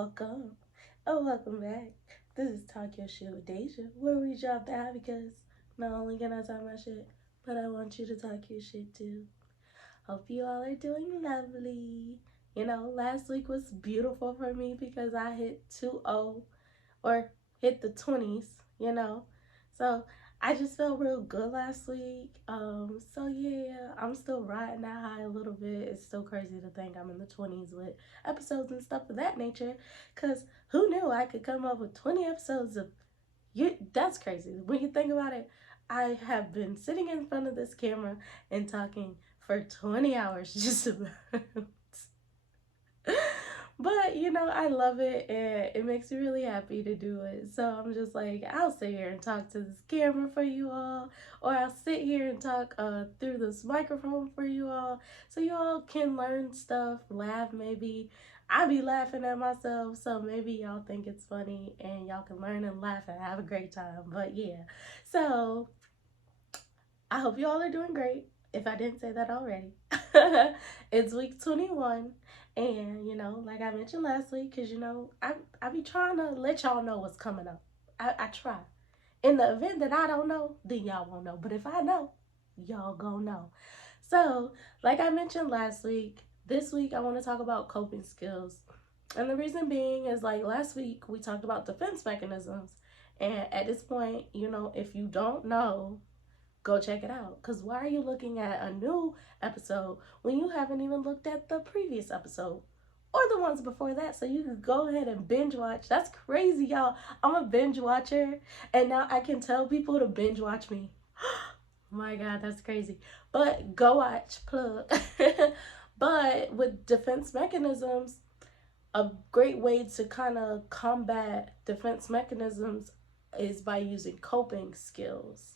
welcome. Oh, welcome back. This is Talk Your Shit with Deja, where we drop that because not only can I talk my shit, but I want you to talk your shit too. Hope you all are doing lovely. Last week was beautiful for me because I hit 2-0 or hit the 20s, you know. So I just felt real good last week. So yeah, I'm still riding that high a little bit. It's still crazy to think I'm in the 20s with episodes and stuff of that nature. Cause who knew I could come up with 20 episodes of you? That's crazy. When you think about it, I have been sitting in front of this camera and talking for 20 hours just about. But I love it and it makes me really happy to do it. So I'm just like, I'll sit here and talk to this camera for you all, or I'll sit here and talk through this microphone for you all, so you all can learn stuff, laugh maybe. I be laughing at myself, so maybe y'all think it's funny and y'all can learn and laugh and have a great time. But yeah, so I hope you all are doing great. If I didn't say that already, it's week 21. And, like I mentioned last week, because, I be trying to let y'all know what's coming up. I try. In the event that I don't know, then y'all won't know. But if I know, y'all gonna know. So, like I mentioned last week, this week I want to talk about coping skills. And the reason being is like last week we talked about defense mechanisms. And at this point, if you don't know, go check it out. Because why are you looking at a new episode when you haven't even looked at the previous episode or the ones before that? So you can go ahead and binge watch. That's crazy, y'all. I'm a binge watcher, and now I can tell people to binge watch me. My God, that's crazy. But go watch, plug. But with defense mechanisms, a great way to kind of combat defense mechanisms is by using coping skills.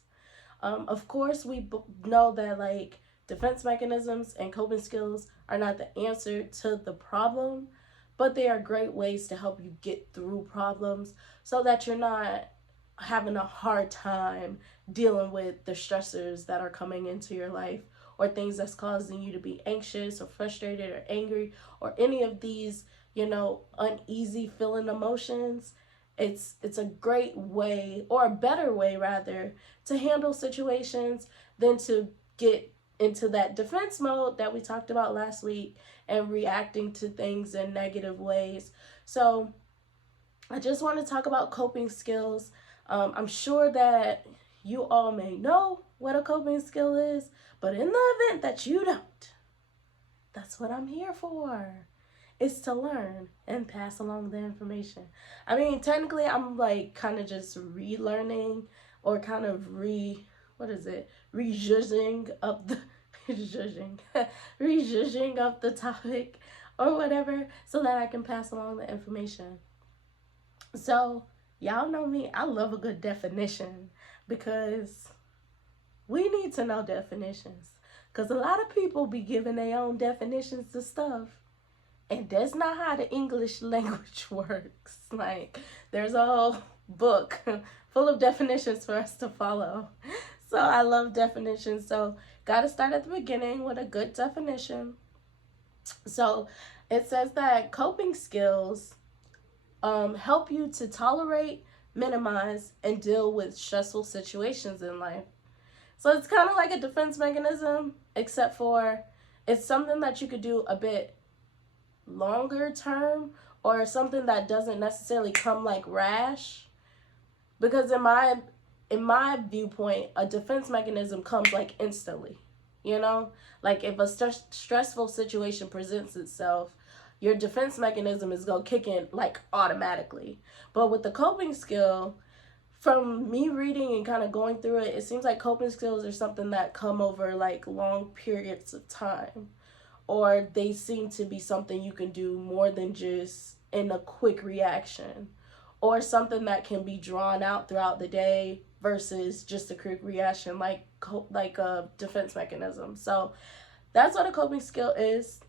Of course, we know that like defense mechanisms and coping skills are not the answer to the problem, but they are great ways to help you get through problems so that you're not having a hard time dealing with the stressors that are coming into your life or things that's causing you to be anxious or frustrated or angry or any of these, uneasy feeling emotions. It's a great way, or a better way rather, to handle situations than to get into that defense mode that we talked about last week and reacting to things in negative ways. So I just want to talk about coping skills. I'm sure that you all may know what a coping skill is, but in the event that you don't, that's what I'm here for. Is to learn and pass along the information. I mean, technically, I'm like kind of just relearning or kind of what is it? Rejudging up the judging, rejudging up the topic or whatever, so that I can pass along the information. So y'all know me. I love a good definition because we need to know definitions. Because a lot of people be giving their own definitions to stuff, and that's not how the English language works. Like, there's a whole book full of definitions for us to follow. So I love definitions. So gotta start at the beginning with a good definition. So it says that coping skills help you to tolerate, minimize, and deal with stressful situations in life. So it's kind of like a defense mechanism, except for it's something that you could do a bit longer term, or something that doesn't necessarily come like rash. Because in my viewpoint, a defense mechanism comes like instantly. Like if a stressful situation presents itself, your defense mechanism is going to kick in like automatically. But with the coping skill, from me reading and kind of going through it, it seems like coping skills are something that come over like long periods of time, or they seem to be something you can do more than just in a quick reaction, or something that can be drawn out throughout the day versus just a quick reaction like a defense mechanism. So that's what a coping skill is.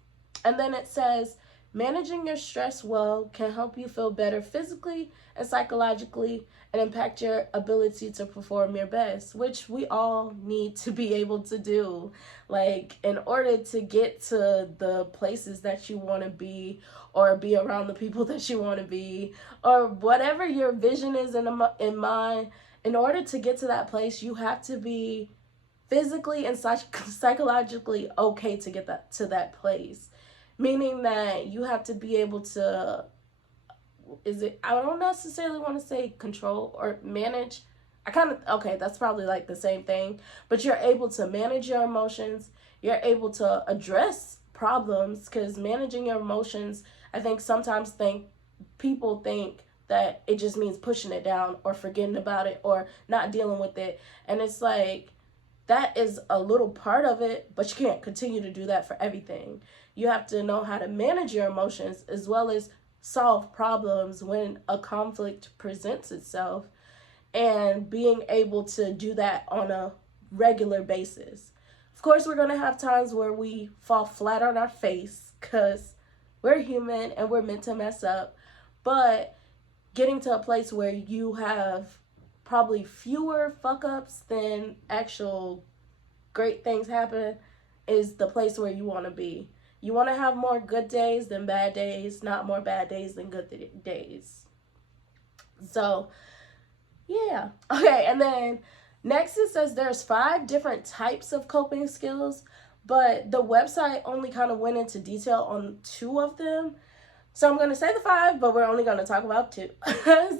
And then it says Managing your stress well can help you feel better physically and psychologically and impact your ability to perform your best, which we all need to be able to do. Like, in order to get to the places that you want to be, or be around the people that you want to be, or whatever your vision is in mind, in order to get to that place, you have to be physically and psychologically okay to get to that place, meaning that you have to be able to, I don't necessarily want to say control or manage. I kind of, okay, that's probably like the same thing, but you're able to manage your emotions. You're able to address problems, because managing your emotions, I think sometimes people think that it just means pushing it down or forgetting about it or not dealing with it. And it's like, that is a little part of it, but you can't continue to do that for everything. You have to know how to manage your emotions as well as solve problems when a conflict presents itself, and being able to do that on a regular basis. Of course, we're going to have times where we fall flat on our face, because we're human and we're meant to mess up, but getting to a place where you have probably fewer fuck ups than actual great things happen is the place where you want to be. You want to have more good days than bad days, not more bad days than good days. So, yeah. Okay, and then next it says there's 5 different types of coping skills, but the website only kind of went into detail on 2 of them. So I'm going to say the 5, but we're only going to talk about 2.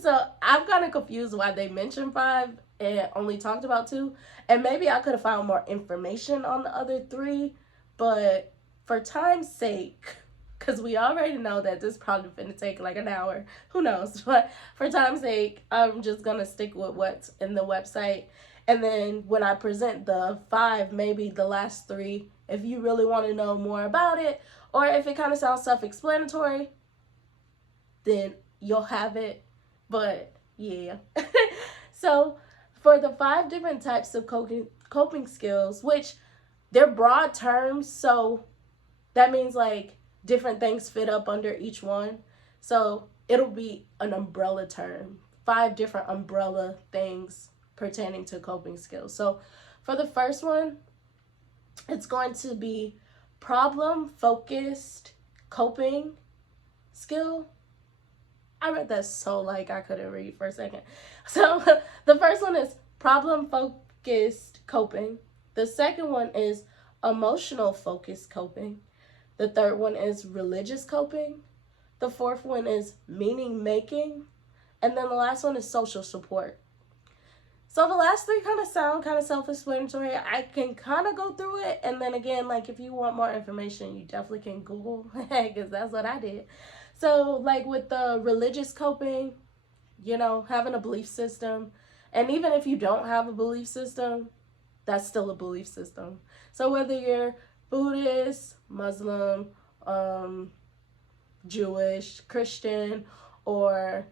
So I'm kind of confused why they mentioned 5 and only talked about 2. And maybe I could have found more information on the other 3, but for time's sake, because we already know that this probably going to take like an hour, who knows, but for time's sake, I'm just going to stick with what's in the website. And then when I present the 5, maybe the last 3, if you really want to know more about it, or if it kind of sounds self-explanatory, then you'll have it. But yeah. So for the 5 different types of coping skills, which they're broad terms, so that means like different things fit up under each one. So it'll be an umbrella term, 5 different umbrella things pertaining to coping skills. So for the first one, it's going to be problem focused coping skill. I read that so like I couldn't read for a second. So the first one is problem focused coping. The second one is emotional focused coping. The third one is religious coping. The fourth one is meaning making. And then the last one is social support. So the last 3 kind of sound kind of self-explanatory. I can kind of go through it. And then again, like if you want more information, you definitely can Google, because that's what I did. So like with the religious coping, having a belief system. And even if you don't have a belief system, that's still a belief system. So whether you're Buddhist, Muslim, Jewish, Christian, or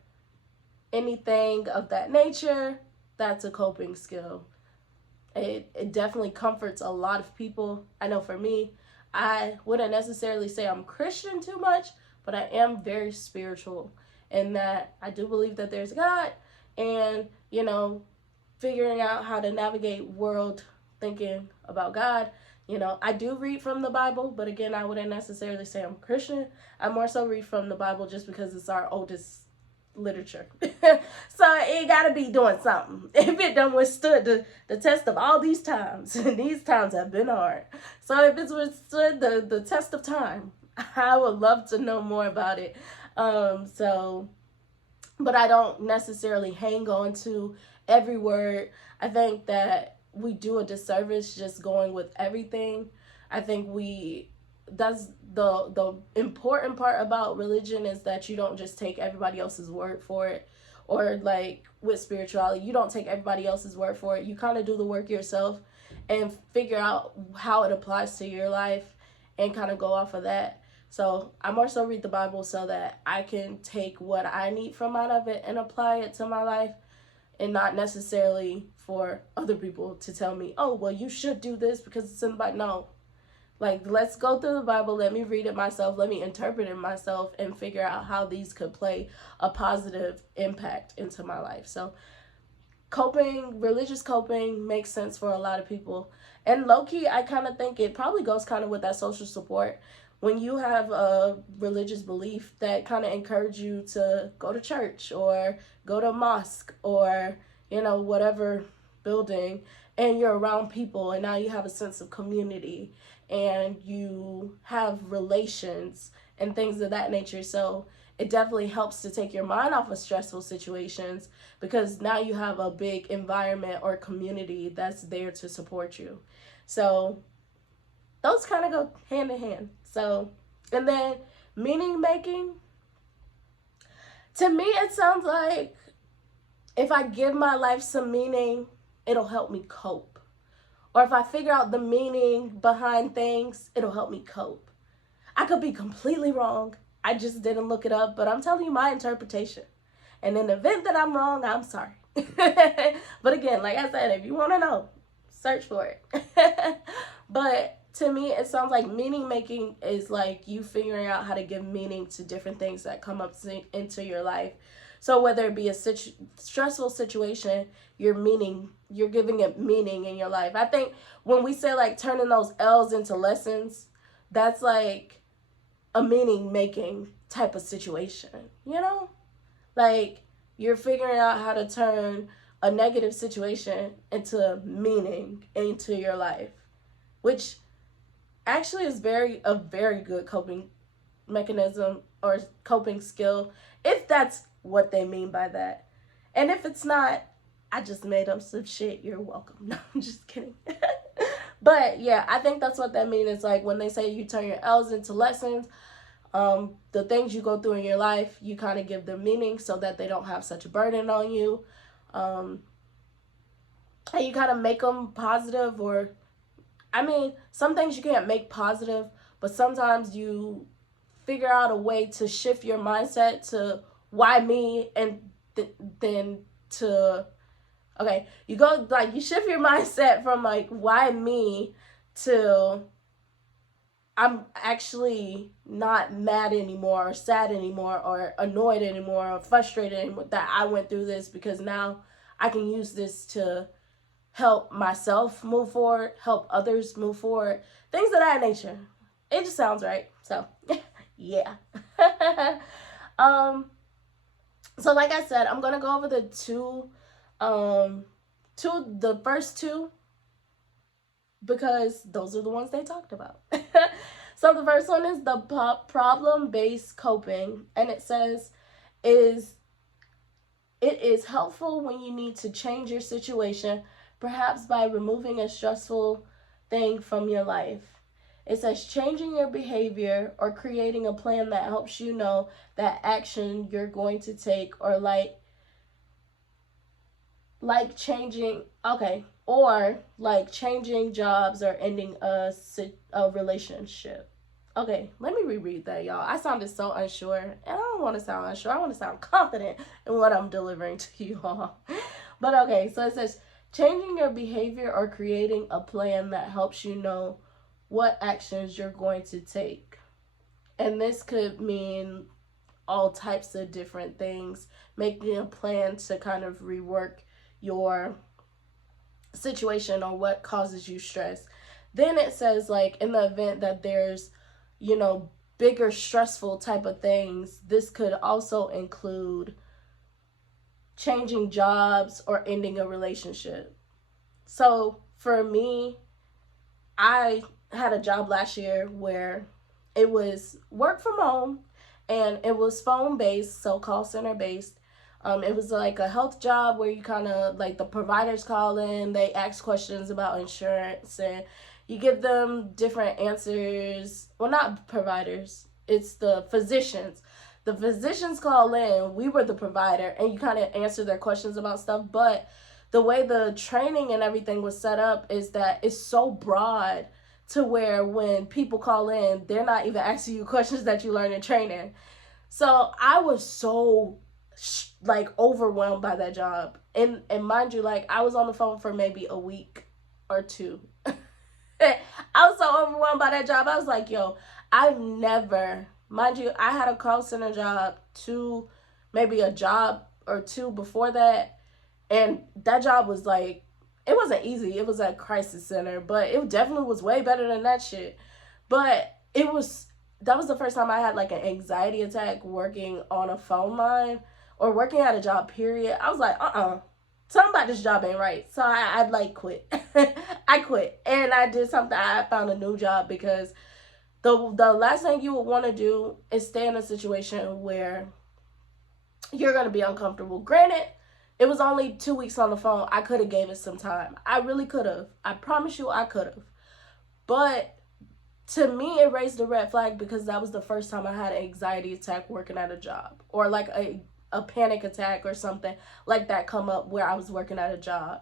anything of that nature, that's a coping skill. It definitely comforts a lot of people. I know for me, I wouldn't necessarily say I'm Christian too much, but I am very spiritual in that I do believe that there's God, and, figuring out how to navigate world thinking about God. I do read from the Bible, but again, I wouldn't necessarily say I'm Christian. I more so read from the Bible just because it's our oldest literature. So it gotta be doing something. If it done withstood the test of all these times, and these times have been hard. So if it's withstood the test of time, I would love to know more about it. But I don't necessarily hang on to every word. I think that we do a disservice just going with everything. I think that's the important part about religion, is that you don't just take everybody else's word for it. Or like with spirituality, you don't take everybody else's word for it. You kind of do the work yourself and figure out how it applies to your life and kind of go off of that. So I more so read the Bible so that I can take what I need from out of it and apply it to my life, and not necessarily for other people to tell me, oh, well, you should do this because it's in the Bible. No, Like, let's go through the Bible, let me read it myself, let me interpret it myself, and figure out how these could play a positive impact into my life. So coping, religious coping makes sense for a lot of people. And low key, I kind of think it probably goes kind of with that social support. When you have a religious belief that kind of encourage you to go to church or go to a mosque or, whatever building, and you're around people, and now you have a sense of community and you have relations and things of that nature. So it definitely helps to take your mind off of stressful situations because now you have a big environment or community that's there to support you. So those kind of go hand in hand. So, and then meaning making, to me, it sounds like if I give my life some meaning, it'll help me cope. Or if I figure out the meaning behind things, it'll help me cope. I could be completely wrong. I just didn't look it up, but I'm telling you my interpretation. And in the event that I'm wrong, I'm sorry. But again, like I said, if you want to know, search for it. But to me, it sounds like meaning making is like you figuring out how to give meaning to different things that come up into your life. So whether it be a stressful situation, you're giving it meaning in your life. I think when we say like turning those L's into lessons, that's like a meaning making type of situation, Like you're figuring out how to turn a negative situation into meaning into your life, which actually is a very good coping mechanism or coping skill, if that's what they mean by that. And if it's not, I just made up some shit. You're welcome. No, I'm just kidding. But yeah, I think that's what that means. It's like when they say you turn your L's into lessons, the things you go through in your life, you kind of give them meaning so that they don't have such a burden on you. And you kind of make them positive, or, some things you can't make positive, but sometimes you figure out a way to shift your mindset to why me, and then to, okay, you go, like, you shift your mindset from, like, why me to I'm actually not mad anymore or sad anymore or annoyed anymore or frustrated anymore that I went through this, because now I can use this to help myself move forward, help others move forward, things of that nature. It just sounds right. So, yeah. So like I said, I'm going to go over the the first two, because those are the ones they talked about. So the first one is the problem-based coping, and it says it is helpful when you need to change your situation, perhaps by removing a stressful thing from your life. It says changing your behavior or creating a plan that helps you know that action you're going to take, or like changing, okay, or like changing jobs or ending a relationship. Okay, let me reread that, y'all. I sounded so unsure, and I don't want to sound unsure. I want to sound confident in what I'm delivering to you all. But okay, so it says changing your behavior or creating a plan that helps you know what actions you're going to take. And this could mean all types of different things, making a plan to kind of rework your situation or what causes you stress. Then it says, like, in the event that there's, bigger stressful type of things, this could also include changing jobs or ending a relationship. So for me, I had a job last year where it was work from home and it was phone based, so call center based. It was like a health job where you kind of, like, the providers call in, they ask questions about insurance, and you give them different answers. Well, not providers, it's the physicians. The physicians call in, we were the provider, and you kind of answer their questions about stuff. But the way the training and everything was set up is that it's so broad to where when people call in, they're not even asking you questions that you learn in training. So I was so overwhelmed by that job, and mind you, like, I was on the phone for maybe a week or two. I was so overwhelmed by that job. I was like, yo, I've never, mind you, I had a call center job, maybe a job or two before that. And that job was like, it wasn't easy. It was at crisis center, but it definitely was way better than that shit. But that was the first time I had like an anxiety attack working on a phone line or working at a job, period. I was like, something about this job ain't right. So I like quit. I quit. And I did something. I found a new job because the last thing you would want to do is stay in a situation where you're going to be uncomfortable. Granted, it was only 2 weeks on the phone. I could have gave it some time. I really could have. I promise you I could have. But to me, it raised a red flag because that was the first time I had an anxiety attack working at a job, or like a panic attack or something like that come up where I was working at a job.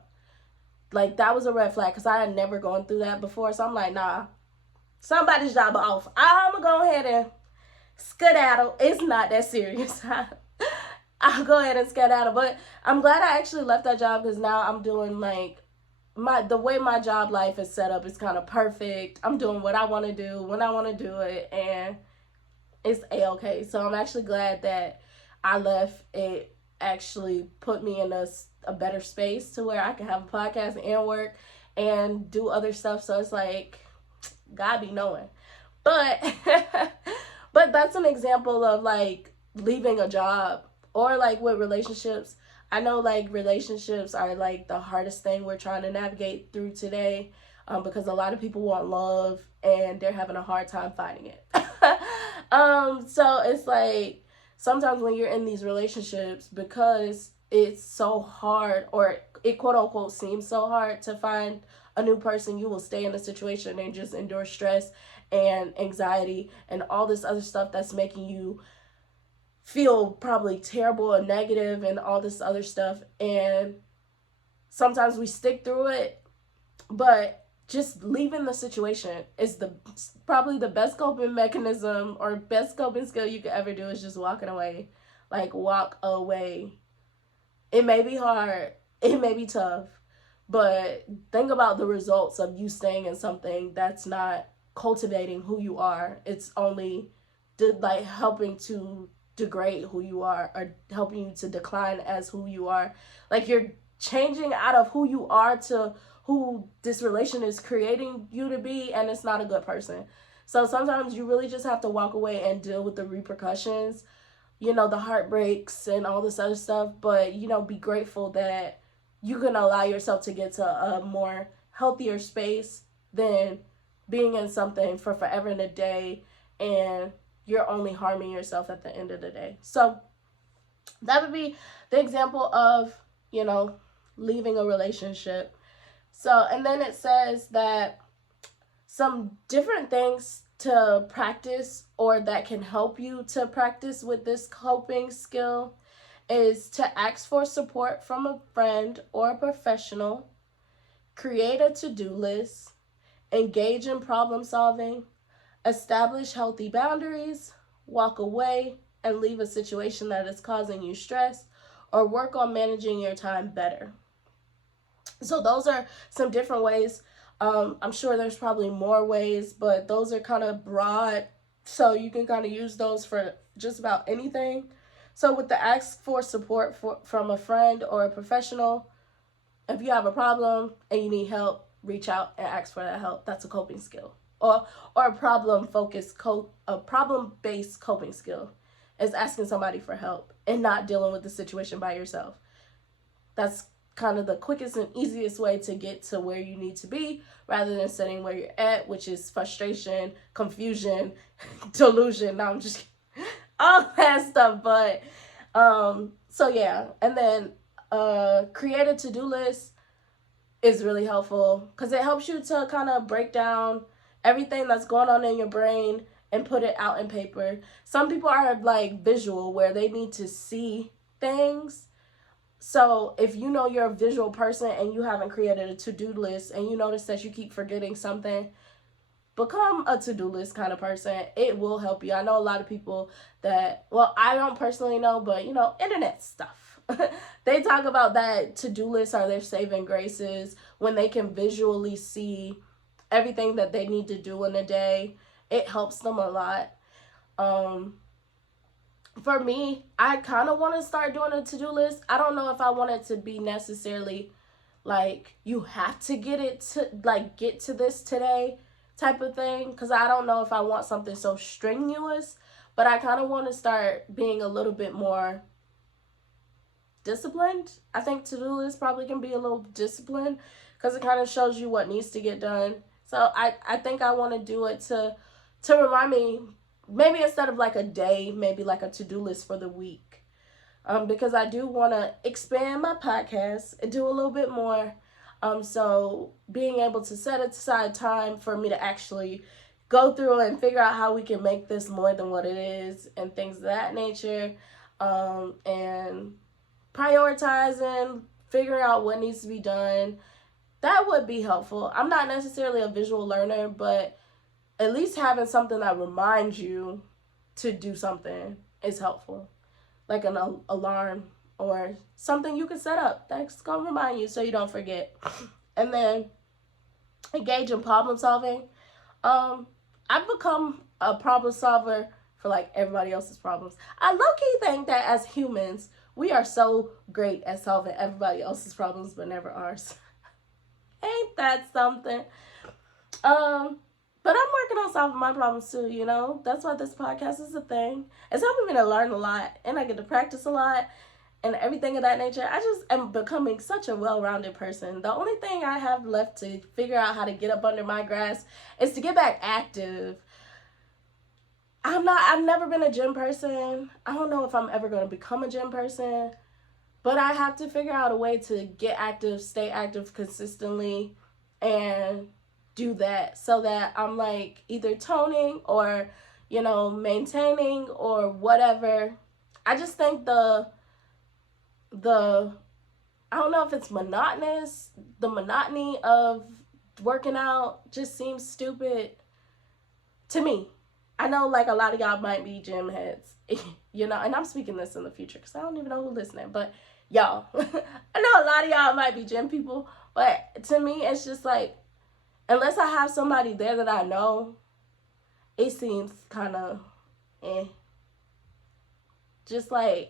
Like, that was a red flag because I had never gone through that before. So I'm like, nah, somebody's job off. I'm going to go ahead and skedaddle. It's not that serious. I'll go ahead and skedaddle. But I'm glad I actually left that job because now I'm doing like, the way my job life is set up is kind of perfect. I'm doing what I want to do when I want to do it, and it's a-okay. So I'm actually glad that I left. It actually put me in a better space to where I can have a podcast and work and do other stuff. So it's like, God be knowing. But but that's an example of like leaving a job, or like with relationships. I know like relationships are like the hardest thing we're trying to navigate through today, because a lot of people want love and they're having a hard time finding it. So it's like sometimes when you're in these relationships, because it's so hard, or it quote unquote seems so hard to find a new person, you will stay in a situation and just endure stress and anxiety and all this other stuff that's making you feel probably terrible and negative and all this other stuff. And sometimes we stick through it, but just leaving the situation is probably the best coping mechanism or best coping skill you could ever do, is just walking away. Like, walk away. It may be hard, it may be tough, but think about the results of you staying in something that's not cultivating who you are. It's only like helping to degrade who you are, or helping you to decline as who you are. Like, you're changing out of who you are to who this relation is creating you to be, and it's not a good person. So sometimes you really just have to walk away and deal with the repercussions, the heartbreaks and all this other stuff. But be grateful that you can allow yourself to get to a more healthier space than being in something for forever and a day, and you're only harming yourself at the end of the day. So that would be the example of, leaving a relationship. So, and then it says that some different things to practice, or that can help you to practice with this coping skill, is to ask for support from a friend or a professional, create a to-do list, engage in problem solving, establish healthy boundaries, walk away and leave a situation that is causing you stress, or work on managing your time better. So those are some different ways. I'm sure there's probably more ways, but those are kind of broad, so you can kind of use those for just about anything. So with the ask for support from a friend or a professional, if you have a problem and you need help, reach out and ask for that help. That's a coping skill. Or a problem-based coping skill is asking somebody for help and not dealing with the situation by yourself. That's kind of the quickest and easiest way to get to where you need to be, rather than sitting where you're at, which is frustration, confusion, delusion. No, I'm just kidding. All that stuff. But so yeah, and then create a to-do list is really helpful because it helps you to kind of break down everything that's going on in your brain and put it out in paper. Some people are like visual, where they need to see things. So if you're a visual person and you haven't created a to-do list, and you notice that you keep forgetting something, become a to-do list kind of person. It will help you. I know a lot of people that, well, I don't personally know, but internet stuff. They talk about that to-do lists are their saving graces when they can visually see everything that they need to do in a day. It helps them a lot. Um, for me, I kind of want to start doing a to-do list. I don't know if I want it to be necessarily like you have to get to this today type of thing, because I don't know if I want something so strenuous, but I kind of want to start being a little bit more disciplined. I think to-do list probably can be a little disciplined because it kind of shows you what needs to get done. So I think I want to do it to remind me, maybe instead of like a day, maybe like a to-do list for the week. Because I do want to expand my podcast and do a little bit more. So being able to set aside time for me to actually go through and figure out how we can make this more than what it is and things of that nature. And prioritizing, figuring out what needs to be done, that would be helpful. I'm not necessarily a visual learner, but at least having something that reminds you to do something is helpful. Like an alarm or something you can set up that's going to remind you so you don't forget. And then engage in problem solving. I've become a problem solver for like everybody else's problems. I low-key think that as humans, we are so great at solving everybody else's problems, but never ours. Ain't that something? But I'm working on solving my problems too, you know? That's why this podcast is a thing. It's helping me to learn a lot, and I get to practice a lot and everything of that nature. I just am becoming such a well-rounded person. The only thing I have left to figure out how to get up under my grass is to get back active. I've never been a gym person. I don't know if I'm ever going to become a gym person, but I have to figure out a way to get active, stay active consistently, and do that so that I'm like either toning or, you know, maintaining or whatever. I just think the I don't know if it's monotonous. The monotony of working out just seems stupid to me. I know like a lot of y'all might be gym heads, you know, and I'm speaking this in the future because I don't even know who's listening, but y'all, I know a lot of y'all might be gym people, but to me, it's just like, unless I have somebody there that I know, it seems kind of just like,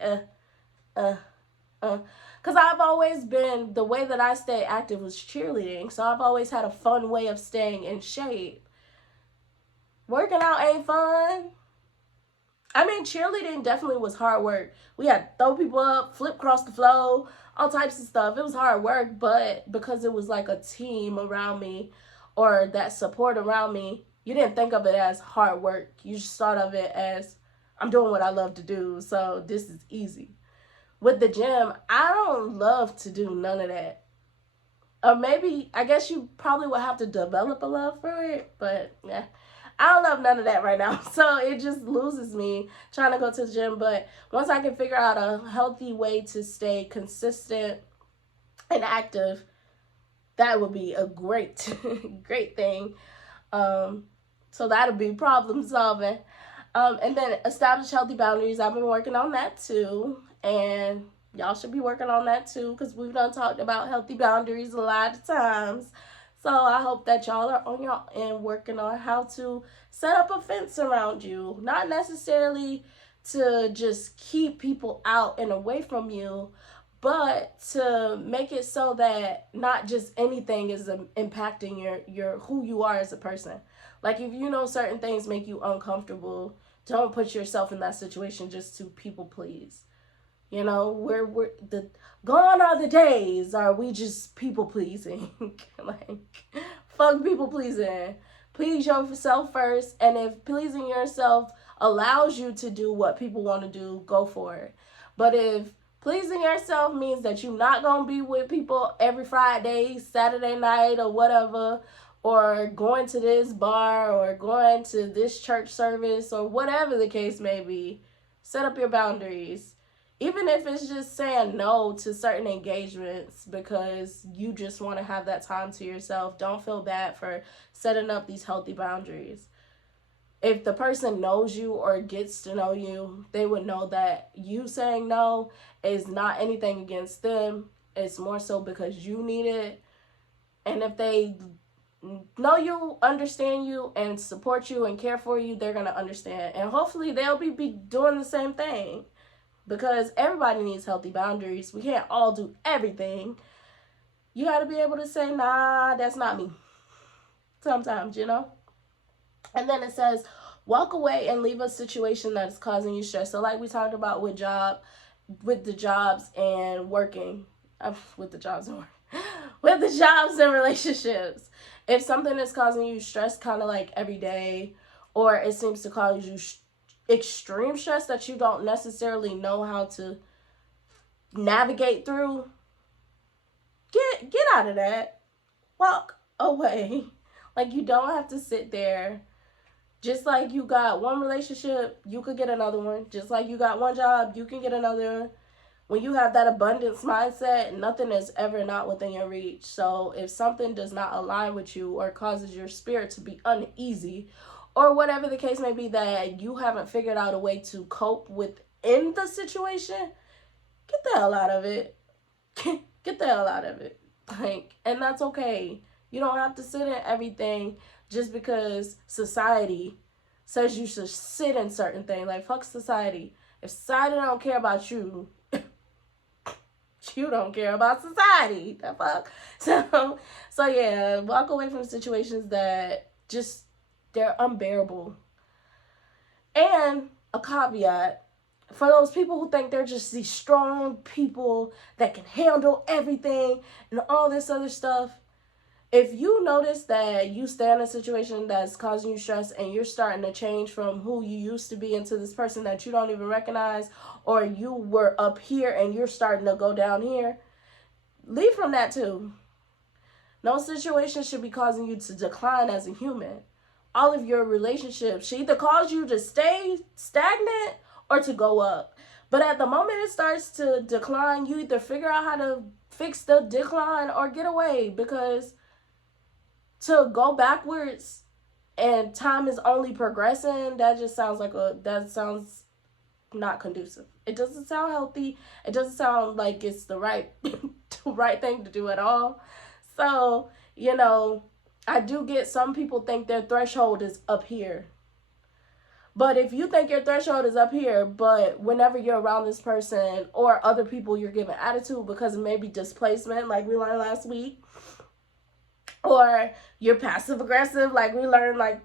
because I've always been, the way that I stay active was cheerleading, so I've always had a fun way of staying in shape. Working out ain't fun. I mean, cheerleading definitely was hard work. We had to throw people up, flip across the floor, all types of stuff. It was hard work, but because it was like a team around me or that support around me, you didn't think of it as hard work. You just thought of it as, I'm doing what I love to do, so this is easy. With the gym, I don't love to do none of that. Or maybe, I guess you probably would have to develop a love for it, but yeah. I don't love none of that right now. So it just loses me trying to go to the gym. But once I can figure out a healthy way to stay consistent and active, that would be a great, great thing. So that'll be problem solving. And then establish healthy boundaries. I've been working on that too. And y'all should be working on that too, because we've done talked about healthy boundaries a lot of times. So I hope that y'all are on your end working on how to set up a fence around you. Not necessarily to just keep people out and away from you, but to make it so that not just anything is impacting your who you are as a person. Like if you know certain things make you uncomfortable, don't put yourself in that situation just to people please. You know, we're the gone are the days are we just people pleasing. Like, fuck people pleasing. Please yourself first, and if pleasing yourself allows you to do what people want to do, go for it. But if pleasing yourself means that you're not gonna be with people every Friday, Saturday night, or whatever, or going to this bar, or going to this church service, or whatever the case may be, set up your boundaries. Even if it's just saying no to certain engagements because you just want to have that time to yourself, don't feel bad for setting up these healthy boundaries. If the person knows you or gets to know you, they would know that you saying no is not anything against them. It's more so because you need it. And if they know you, understand you, and support you and care for you, they're gonna understand. And hopefully they'll be doing the same thing. Because everybody needs healthy boundaries. We can't all do everything. You gotta be able to say, nah, that's not me. Sometimes, you know? And then it says, walk away and leave a situation that is causing you stress. So like we talked about with the jobs and working. With the jobs and work. With the jobs and relationships. If something is causing you stress kind of like every day, or it seems to cause you extreme stress that you don't necessarily know how to navigate through, get out of that. Walk away. Like, you don't have to sit there. Just like you got one relationship, you could get another one. Just like you got one job, you can get another. When you have that abundance mindset, nothing is ever not within your reach. So if something does not align with you or causes your spirit to be uneasy, or whatever the case may be, that you haven't figured out a way to cope within the situation, get the hell out of it. Get the hell out of it. Like, and that's okay. You don't have to sit in everything just because society says you should sit in certain things. Like, fuck society. If society don't care about you, you don't care about society. The fuck? So yeah, walk away from situations that just, they're unbearable. And a caveat, for those people who think they're just these strong people that can handle everything and all this other stuff, if you notice that you stay in a situation that's causing you stress and you're starting to change from who you used to be into this person that you don't even recognize, or you were up here and you're starting to go down here, leave from that too. No situation should be causing you to decline as a human. All of your relationships should either cause you to stay stagnant or to go up. But at the moment it starts to decline, you either figure out how to fix the decline or get away, because to go backwards and time is only progressing, that just sounds like that sounds not conducive. It doesn't sound healthy. It doesn't sound like it's the right right thing to do at all. So, you know, I do get some people think their threshold is up here. But if you think your threshold is up here, but whenever you're around this person or other people, you're giving attitude because of maybe displacement, like we learned last week, or you're passive aggressive, like we learned, like,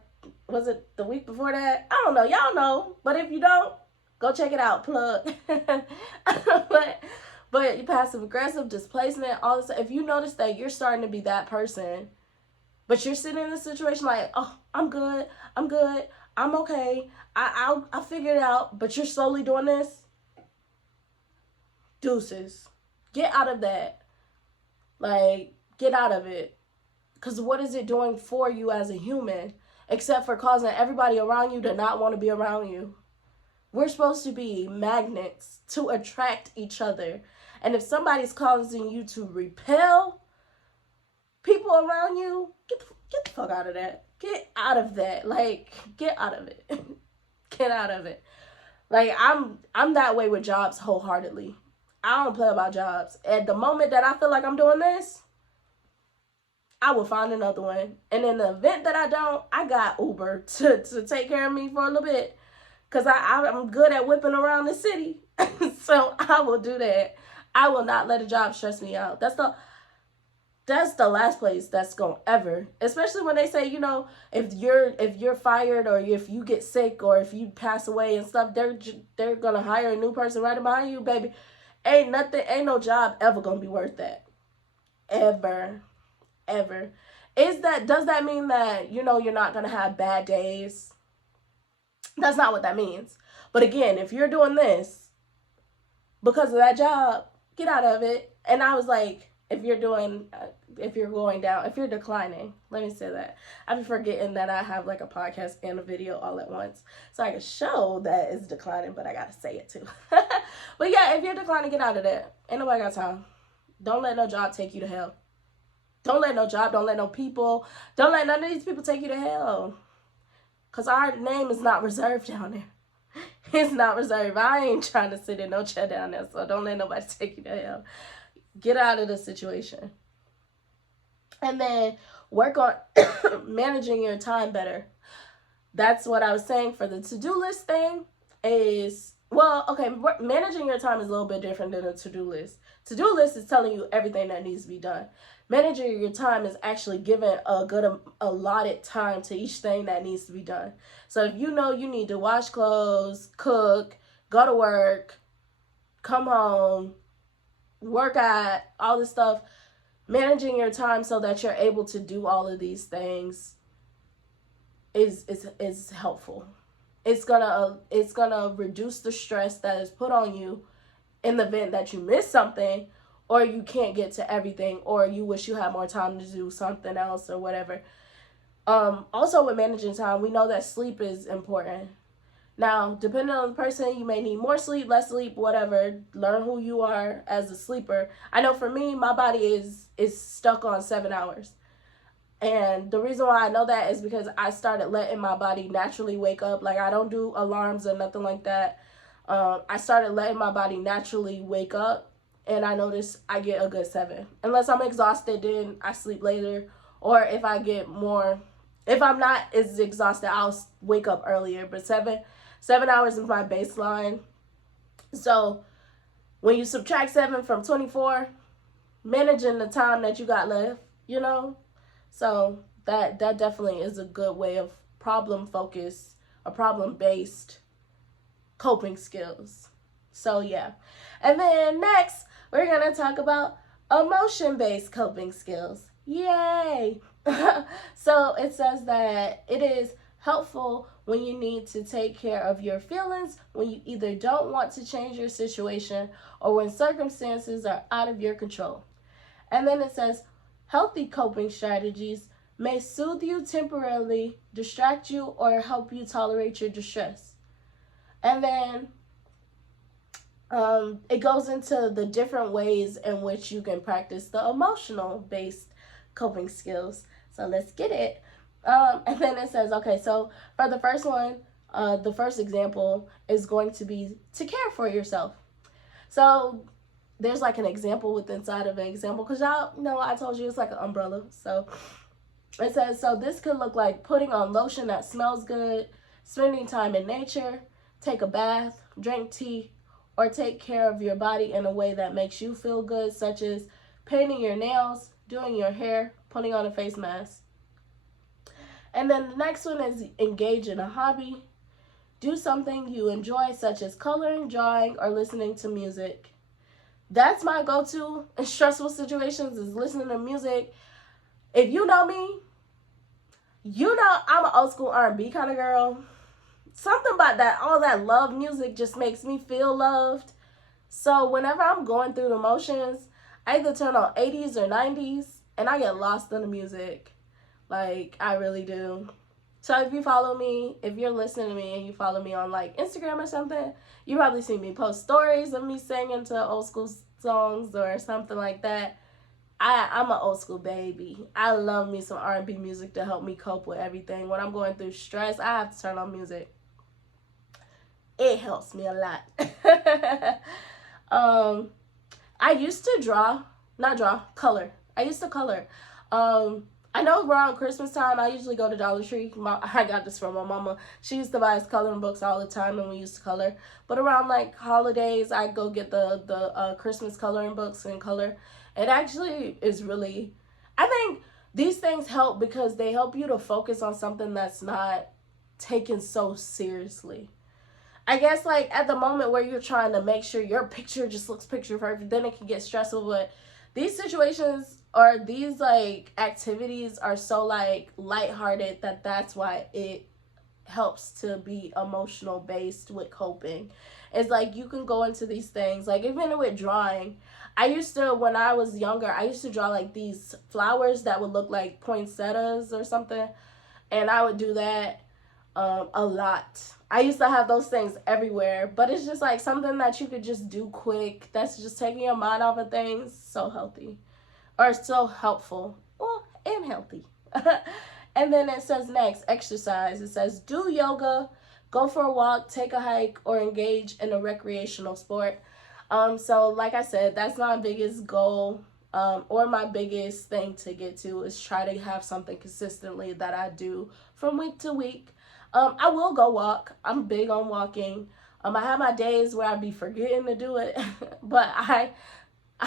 was it the week before that? I don't know. Y'all know. But if you don't, go check it out. Plug. but you passive aggressive, displacement, all this. If you notice that you're starting to be that person, but you're sitting in a situation like, oh, I'm good, I'm okay, I'll figure it out, but you're slowly doing this, deuces. Get out of that. Like, get out of it. Because what is it doing for you as a human, except for causing everybody around you to not want to be around you? We're supposed to be magnets to attract each other. And if somebody's causing you to repel people around you, get the fuck out of that. Get out of that. Like, get out of it. Get out of it. Like, I'm that way with jobs wholeheartedly. I don't play about jobs. At the moment that I feel like I'm doing this, I will find another one. And in the event that I don't, I got Uber to take care of me for a little bit. Because I'm good at whipping around the city. So I will do that. I will not let a job stress me out. That's the last place that's going to ever. Especially when they say, you know, if you're fired or if you get sick or if you pass away and stuff, they're going to hire a new person right behind you, baby. Ain't no job ever going to be worth that. Ever. Does that mean that, you know, you're not going to have bad days? That's not what that means. But again, if you're doing this because of that job, get out of it. And I was like, if you're declining, let me say that. I've been forgetting that I have like a podcast and a video all at once. So I can show that it's declining, but I got to say it too. But yeah, if you're declining, get out of there. Ain't nobody got time. Don't let no job take you to hell. Don't let no job, don't let no people, don't let none of these people take you to hell. Because our name is not reserved down there. It's not reserved. I ain't trying to sit in no chair down there, so don't let nobody take you to hell. Get out of the situation. And then work on managing your time better. That's what I was saying for the to-do list thing is, well, okay, managing your time is a little bit different than a to-do list. To-do list is telling you everything that needs to be done. Managing your time is actually giving a good allotted time to each thing that needs to be done. So if you know you need to wash clothes, cook, go to work, come home, work out, all this stuff, managing your time so that you're able to do all of these things is helpful. It's gonna reduce the stress that is put on you in the event that you miss something, or you can't get to everything, or you wish you had more time to do something else or whatever. Also with managing time, we know that sleep is important. Now, depending on the person, you may need more sleep, less sleep, whatever. Learn who you are as a sleeper. I know for me, my body is stuck on 7 hours. And the reason why I know that is because I started letting my body naturally wake up. Like, I don't do alarms or nothing like that. I started letting my body naturally wake up, and I notice I get a good 7. Unless I'm exhausted, then I sleep later. Or if I'm not as exhausted, I'll wake up earlier. But 7 hours is my baseline. So when you subtract 7 from 24, managing the time that you got left, you know, so that definitely is a good way of problem focus or problem based coping skills. So yeah. And then next, we're going to talk about emotion based coping skills. Yay! So it says that it is helpful when you need to take care of your feelings, when you either don't want to change your situation, or when circumstances are out of your control. And then it says healthy coping strategies may soothe you temporarily, distract you, or help you tolerate your distress. And then it goes into the different ways in which you can practice the emotional based coping skills. So let's get it. And then it says, okay, so for the first one, the first example is going to be to care for yourself. So there's like an example with inside of an example, because y'all know I told you it's like an umbrella. So it says, so this could look like putting on lotion that smells good, spending time in nature, take a bath, drink tea, or take care of your body in a way that makes you feel good, such as painting your nails, doing your hair, putting on a face mask. And then the next one is engage in a hobby. Do something you enjoy, such as coloring, drawing, or listening to music. That's my go-to in stressful situations, is listening to music. If you know me, you know I'm an old school R&B kind of girl. Something about that, all that love music just makes me feel loved. So whenever I'm going through the motions, I either turn on 80s or 90s, and I get lost in the music. Like, I really do. So if you follow me, if you're listening to me and you follow me on like Instagram or something, you probably see me post stories of me singing to old school songs or something like that. I'm an old school baby. I love me some R&B music to help me cope with everything. When I'm going through stress, I have to turn on music. It helps me a lot. I used to color. I used to color. I know around Christmas time, I usually go to Dollar Tree. I got this from my mama. She used to buy us coloring books all the time, and we used to color. But around like holidays, I go get the Christmas coloring books and color. It actually is really, I think these things help because they help you to focus on something that's not taken so seriously. I guess like at the moment where you're trying to make sure your picture just looks picture perfect, then it can get stressful. But these situations or these like activities are so like lighthearted that that's why it helps to be emotional based with coping. It's like you can go into these things, like even with drawing. I used to, when I was younger, I used to draw like these flowers that would look like poinsettias or something, and I would do that a lot. I used to have those things everywhere, but it's just like something that you could just do quick. That's just taking your mind off of things. So healthy, or so helpful, well, and healthy. And then it says next, exercise. It says do yoga, go for a walk, take a hike, or engage in a recreational sport. So like I said, that's my biggest goal Or my biggest thing to get to is try to have something consistently that I do from week to week. I will go walk. I'm big on walking. I have my days where I be forgetting to do it, but I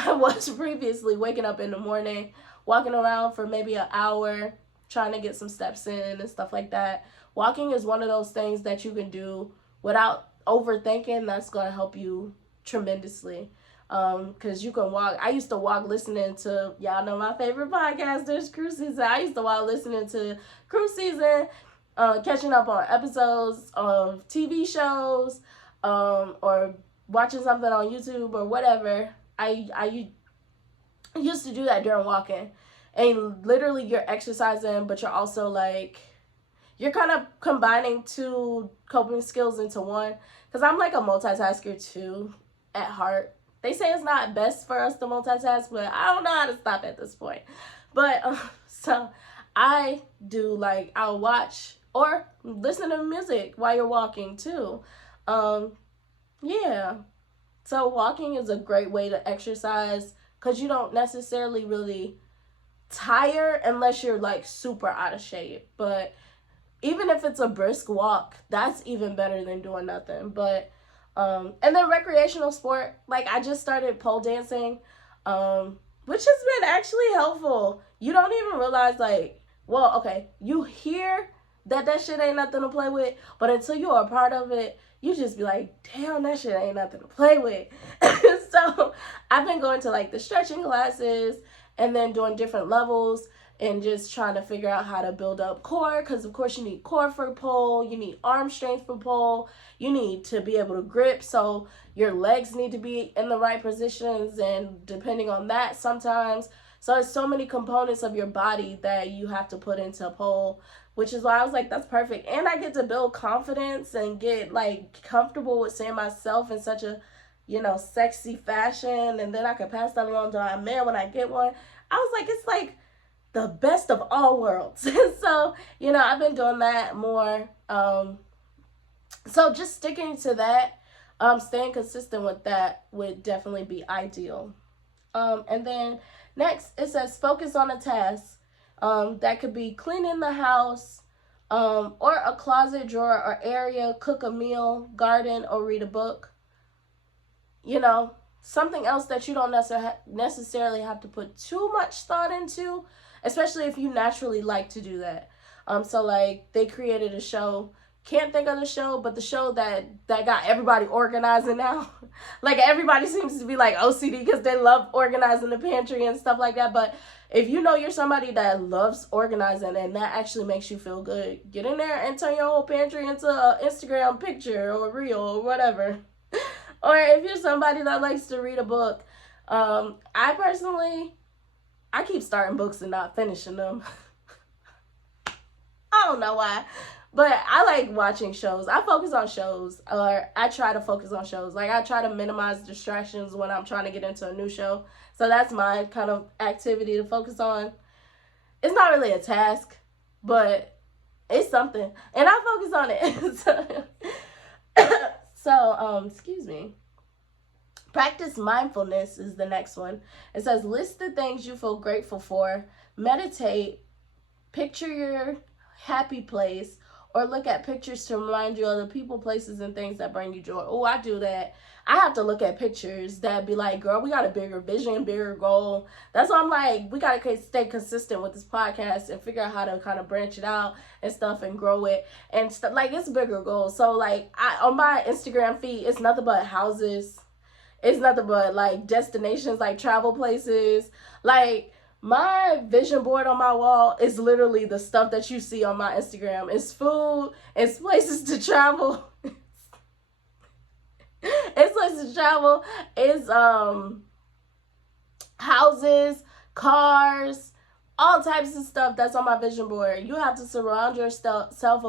was previously waking up in the morning, walking around for maybe an hour, trying to get some steps in and stuff like that. Walking is one of those things that you can do without overthinking. That's going to help you tremendously. Because you can walk. I used to walk listening to, y'all know my favorite podcasters, Cruise Season. I used to walk listening to Cruise Season, catching up on episodes of TV shows, or watching something on YouTube or whatever. I used to do that during walking, and literally you're exercising, but you're also like, you're kind of combining two coping skills into one. Because I'm like a multitasker too at heart. They say it's not best for us to multitask, but I don't know how to stop at this point. But so I do, like, I'll watch or listen to music while you're walking too. Yeah. So walking is a great way to exercise because you don't necessarily really tire unless you're like super out of shape. But even if it's a brisk walk, that's even better than doing nothing. But and then recreational sport, like I just started pole dancing, which has been actually helpful. You don't even realize, like, well, okay, you hear that shit ain't nothing to play with, but until you are a part of it, you just be like, damn, that shit ain't nothing to play with. So I've been going to like the stretching classes and then doing different levels and just trying to figure out how to build up core, because of course you need core for pole, you need arm strength for pole, you need to be able to grip, so your legs need to be in the right positions, and depending on that sometimes. So it's so many components of your body that you have to put into pole, which is why I was like, that's perfect. And I get to build confidence and get like comfortable with saying myself in such a, sexy fashion, and then I could pass that along to my man when I get one. I was like, it's like the best of all worlds. So, I've been doing that more. So just sticking to that, staying consistent with that would definitely be ideal. And then next, it says focus on a task. That could be cleaning the house, or a closet drawer or area, cook a meal, garden, or read a book. Something else that you don't necessarily have to put too much thought into, especially if you naturally like to do that. So like they created a show, can't think of the show, but the show that got everybody organizing now. Like everybody seems to be like OCD because they love organizing the pantry and stuff like that. But if you're somebody that loves organizing and that actually makes you feel good, get in there and turn your whole pantry into an Instagram picture or reel or whatever. Or if you're somebody that likes to read a book, I personally, I keep starting books and not finishing them. I don't know why, but I like watching shows. I focus on shows, or I try to focus on shows. Like I try to minimize distractions when I'm trying to get into a new show. So that's my kind of activity to focus on. It's not really a task, but it's something, and I focus on it. So, excuse me. Practice mindfulness is the next one. It says list the things you feel grateful for, meditate, picture your happy place, or look at pictures to remind you of the people, places, and things that bring you joy. Oh, I do that. I have to look at pictures that be like, girl, we got a bigger vision, bigger goal. That's why I'm like, we got to stay consistent with this podcast and figure out how to kind of branch it out and stuff and grow it and stuff. Like, it's a bigger goal. So, like, on my Instagram feed, it's nothing but houses. It's nothing but, like, destinations, like, travel places. Like, my vision board on my wall is literally the stuff that you see on my Instagram. It's food, it's places to travel. It's places to travel. It's houses, cars, all types of stuff that's on my vision board. You have to surround yourself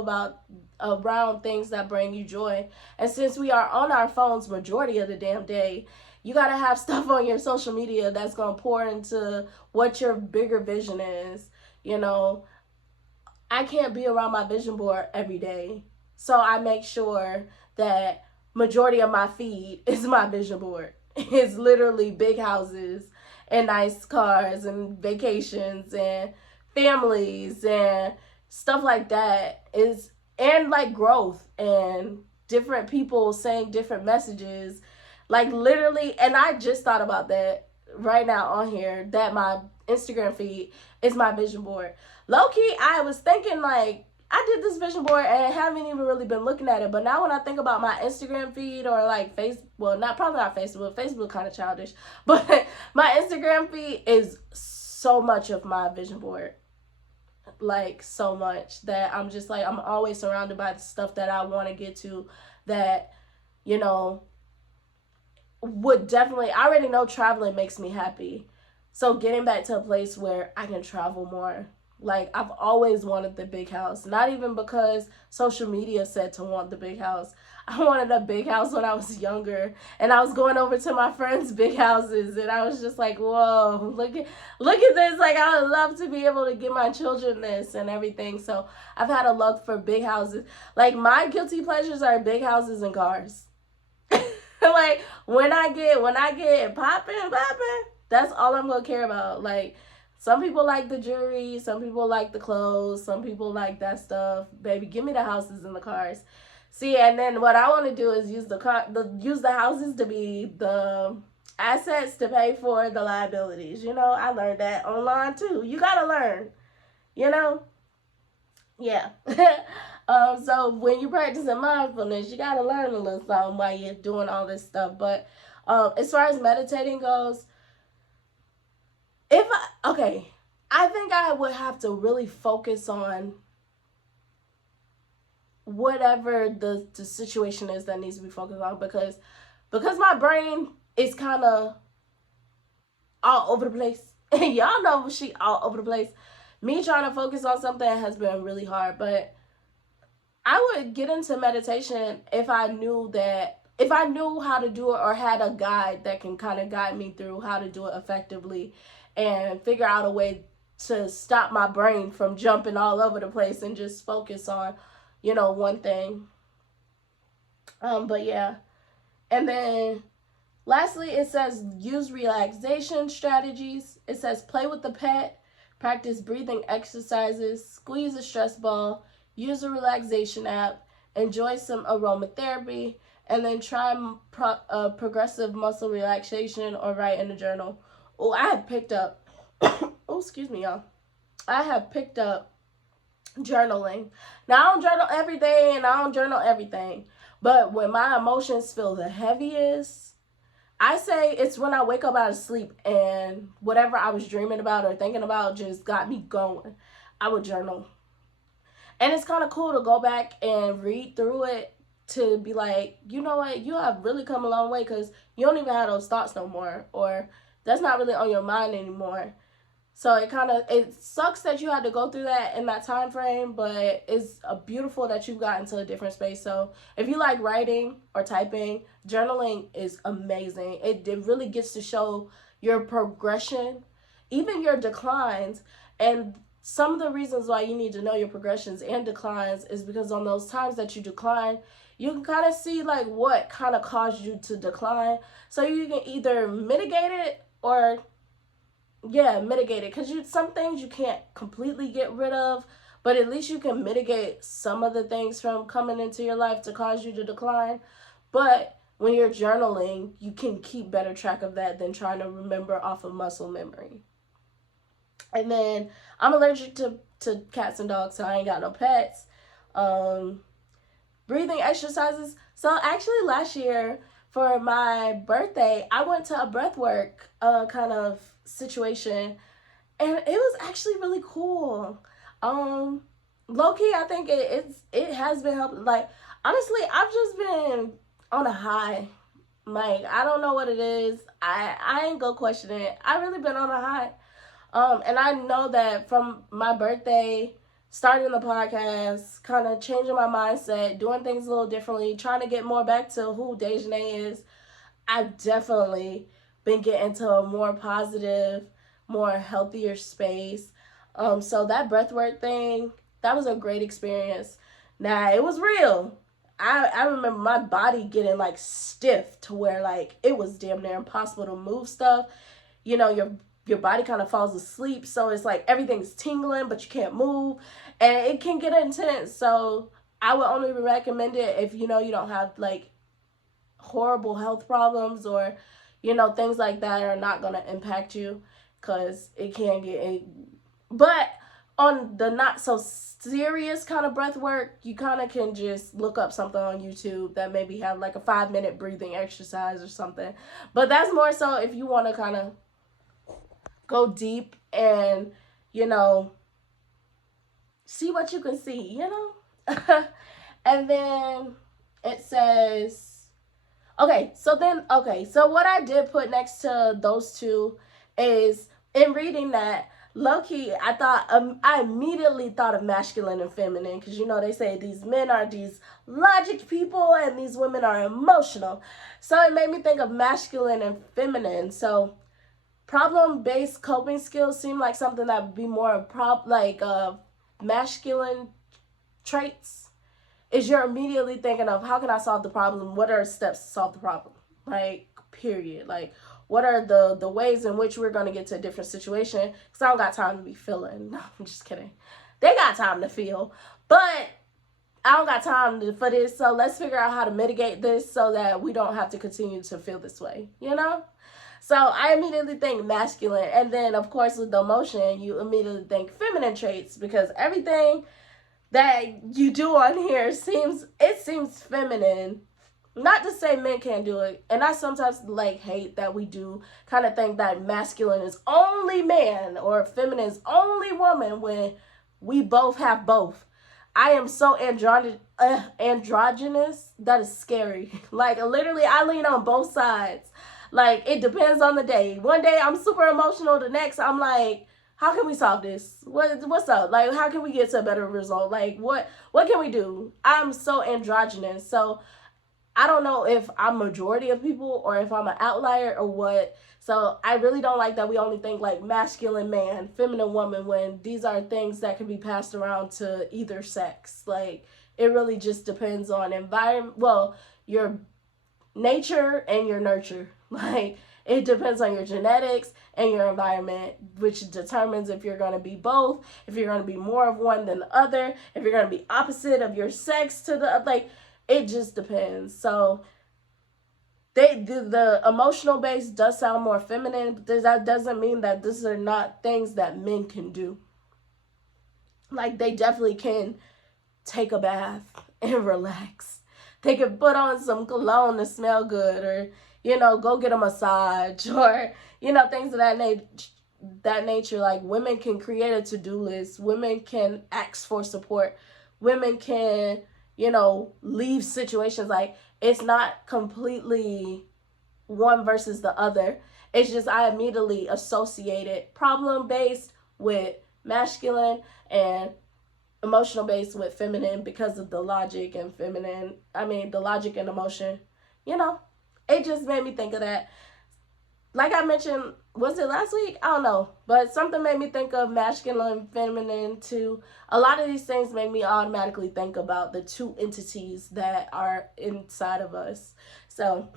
around things that bring you joy. And since we are on our phones majority of the damn day, you got to have stuff on your social media that's going to pour into what your bigger vision is. I can't be around my vision board every day. So I make sure that majority of my feed is my vision board. It's literally big houses and nice cars and vacations and families and stuff like that is, and like growth and different people saying different messages, like literally. And I just thought about that right now on here, that my Instagram feed is my vision board. Low key, I was thinking like I did this vision board and haven't even really been looking at it. But now when I think about my Instagram feed or like well, probably not Facebook. Facebook kind of childish, but my Instagram feed is so much of my vision board, like so much that I'm just like, I'm always surrounded by the stuff that I want to get to, that, you know, would definitely, I already know traveling makes me happy. So getting back to a place where I can travel more. Like, I've always wanted the big house. Not even because social media said to want the big house. I wanted a big house when I was younger. And I was going over to my friends' big houses. And I was just like, whoa, look at this. Like, I would love to be able to give my children this and everything. So I've had a love for big houses. Like, my guilty pleasures are big houses and cars. Like, when I get popping, that's all I'm gonna care about. Like, some people like the jewelry, some people like the clothes, some people like that stuff. Baby, give me the houses and the cars. See, and then what I want to do is use use the houses to be the assets to pay for the liabilities. You know, I learned that online too. You gotta learn, you know. Yeah. So when you're practicing mindfulness, you gotta learn a little something while you're doing all this stuff. But as far as meditating goes, I think I would have to really focus on whatever the situation is that needs to be focused on, because my brain is kind of all over the place. And y'all know she all over the place. Me trying to focus on something has been really hard, but I would get into meditation if I knew how to do it, or had a guide that can kind of guide me through how to do it effectively and figure out a way to stop my brain from jumping all over the place and just focus on, you know, one thing. But yeah. And then lastly, it says use relaxation strategies. It says play with the pet, practice breathing exercises, squeeze a stress ball, use a relaxation app, enjoy some aromatherapy, and then try progressive muscle relaxation or write in a journal. Oh, I have picked up, oh, excuse me, y'all. I have picked up journaling. Now, I don't journal every day and I don't journal everything, but when my emotions feel the heaviest, I say it's when I wake up out of sleep and whatever I was dreaming about or thinking about just got me going. I would journal. And it's kind of cool to go back and read through it to be like, you know what, you have really come a long way, because you don't even have those thoughts no more, or that's not really on your mind anymore. So it sucks that you had to go through that in that time frame, but it's beautiful that you've gotten to a different space. So if you like writing or typing, journaling is amazing. It really gets to show your progression, even your declines. And some of the reasons why you need to know your progressions and declines is because on those times that you decline, you can kind of see like what kind of caused you to decline. So you can either mitigate it or mitigate it, because some things you can't completely get rid of, but at least you can mitigate some of the things from coming into your life to cause you to decline. But when you're journaling, you can keep better track of that than trying to remember off of muscle memory. And then I'm allergic to cats and dogs, so I ain't got no pets. Breathing exercises. So actually last year for my birthday, I went to a breathwork kind of situation, and it was actually really cool. Low key, I think it has been helping. Like, honestly, I've just been on a high. Like, I don't know what it is. I ain't gonna question it. I really been on a high. And I know that from my birthday, starting the podcast, kind of changing my mindset, doing things a little differently, trying to get more back to who Dejanay is, I've definitely been getting to a more positive, more healthier space. So that breathwork thing, that was a great experience. Now, it was real. I remember my body getting like stiff to where like it was damn near impossible to move stuff. your body kind of falls asleep. So it's like everything's tingling, but you can't move, and it can get intense. So I would only recommend it if you don't have like horrible health problems, or things like that are not going to impact you, because it can get. But on the not so serious kind of breath work, you kind of can just look up something on YouTube that maybe have like a 5-minute breathing exercise or something. But that's more so if you want to kind of go deep and see what you can see. And then it says, so what I did put next to those two is, in reading that, low-key, I immediately thought of masculine and feminine, because they say these men are these logic people and these women are emotional. So it made me think of masculine and feminine. So problem-based coping skills seem like something that would be more masculine traits. Is you're immediately thinking of, how can I solve the problem? What are steps to solve the problem? Like, period. Like, what are the ways in which we're going to get to a different situation? Because I don't got time to be feeling. No, I'm just kidding. They got time to feel. But I don't got time for this. So let's figure out how to mitigate this so that we don't have to continue to feel this way. So I immediately think masculine. And then, of course, with the emotion, you immediately think feminine traits, because everything that you do on here seems feminine. Not to say men can't do it. And I sometimes hate that we do kind of think that masculine is only man or feminine is only woman, when we both have both. I am so androgynous that is scary. Literally, I lean on both sides. It depends on the day. One day I'm super emotional. The next I'm like, how can we solve this? What's up? How can we get to a better result? What can we do? I'm so androgynous. So I don't know if I'm majority of people or if I'm an outlier or what. So I really don't like that we only think masculine man, feminine woman, when these are things that can be passed around to either sex. It really just depends on environment. Well, your nature and your nurture. It depends on your genetics and your environment, which determines if you're going to be both, if you're going to be more of one than the other, if you're going to be opposite of your sex to the it just depends. So the emotional base does sound more feminine, but that doesn't mean that these are not things that men can do. They definitely can take a bath and relax. They can put on some cologne to smell good, or go get a massage, or things of that nature. Women can create a to-do list. Women can ask for support. Women can leave situations. It's not completely one versus the other. It's just I immediately associated problem-based with masculine and emotional-based with feminine, because of the logic and the logic and emotion. It just made me think of that. Like I mentioned, was it last week? I don't know. But something made me think of masculine, feminine too. A lot of these things make me automatically think about the two entities that are inside of us. So,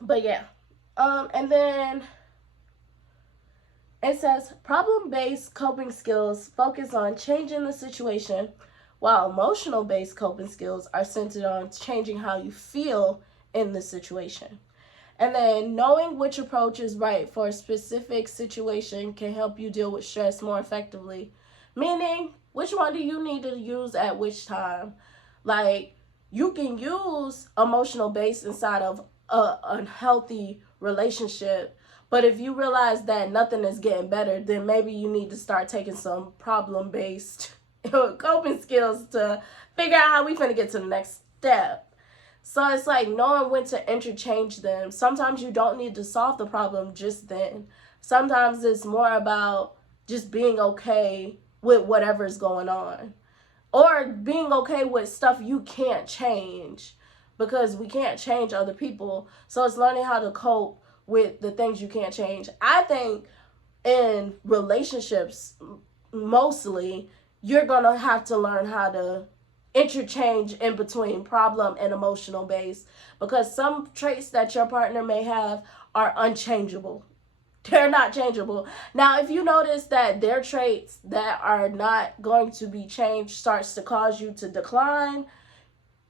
but yeah. And then it says, problem-based coping skills focus on changing the situation, while emotional-based coping skills are centered on changing how you feel in the situation. And then knowing which approach is right for a specific situation can help you deal with stress more effectively. Meaning, which one do you need to use at which time? You can use emotional base inside of a unhealthy relationship, but if you realize that nothing is getting better, then maybe you need to start taking some problem-based coping skills to figure out how we finna get to the next step. So it's knowing when to interchange them. Sometimes you don't need to solve the problem just then. Sometimes it's more about just being okay with whatever's going on. Or being okay with stuff you can't change, because we can't change other people. So it's learning how to cope with the things you can't change. I think in relationships, mostly, you're going to have to learn how to interchange in between problem and emotional base, because some traits that your partner may have are unchangeable. They're not changeable. Now, if you notice that their traits that are not going to be changed starts to cause you to decline,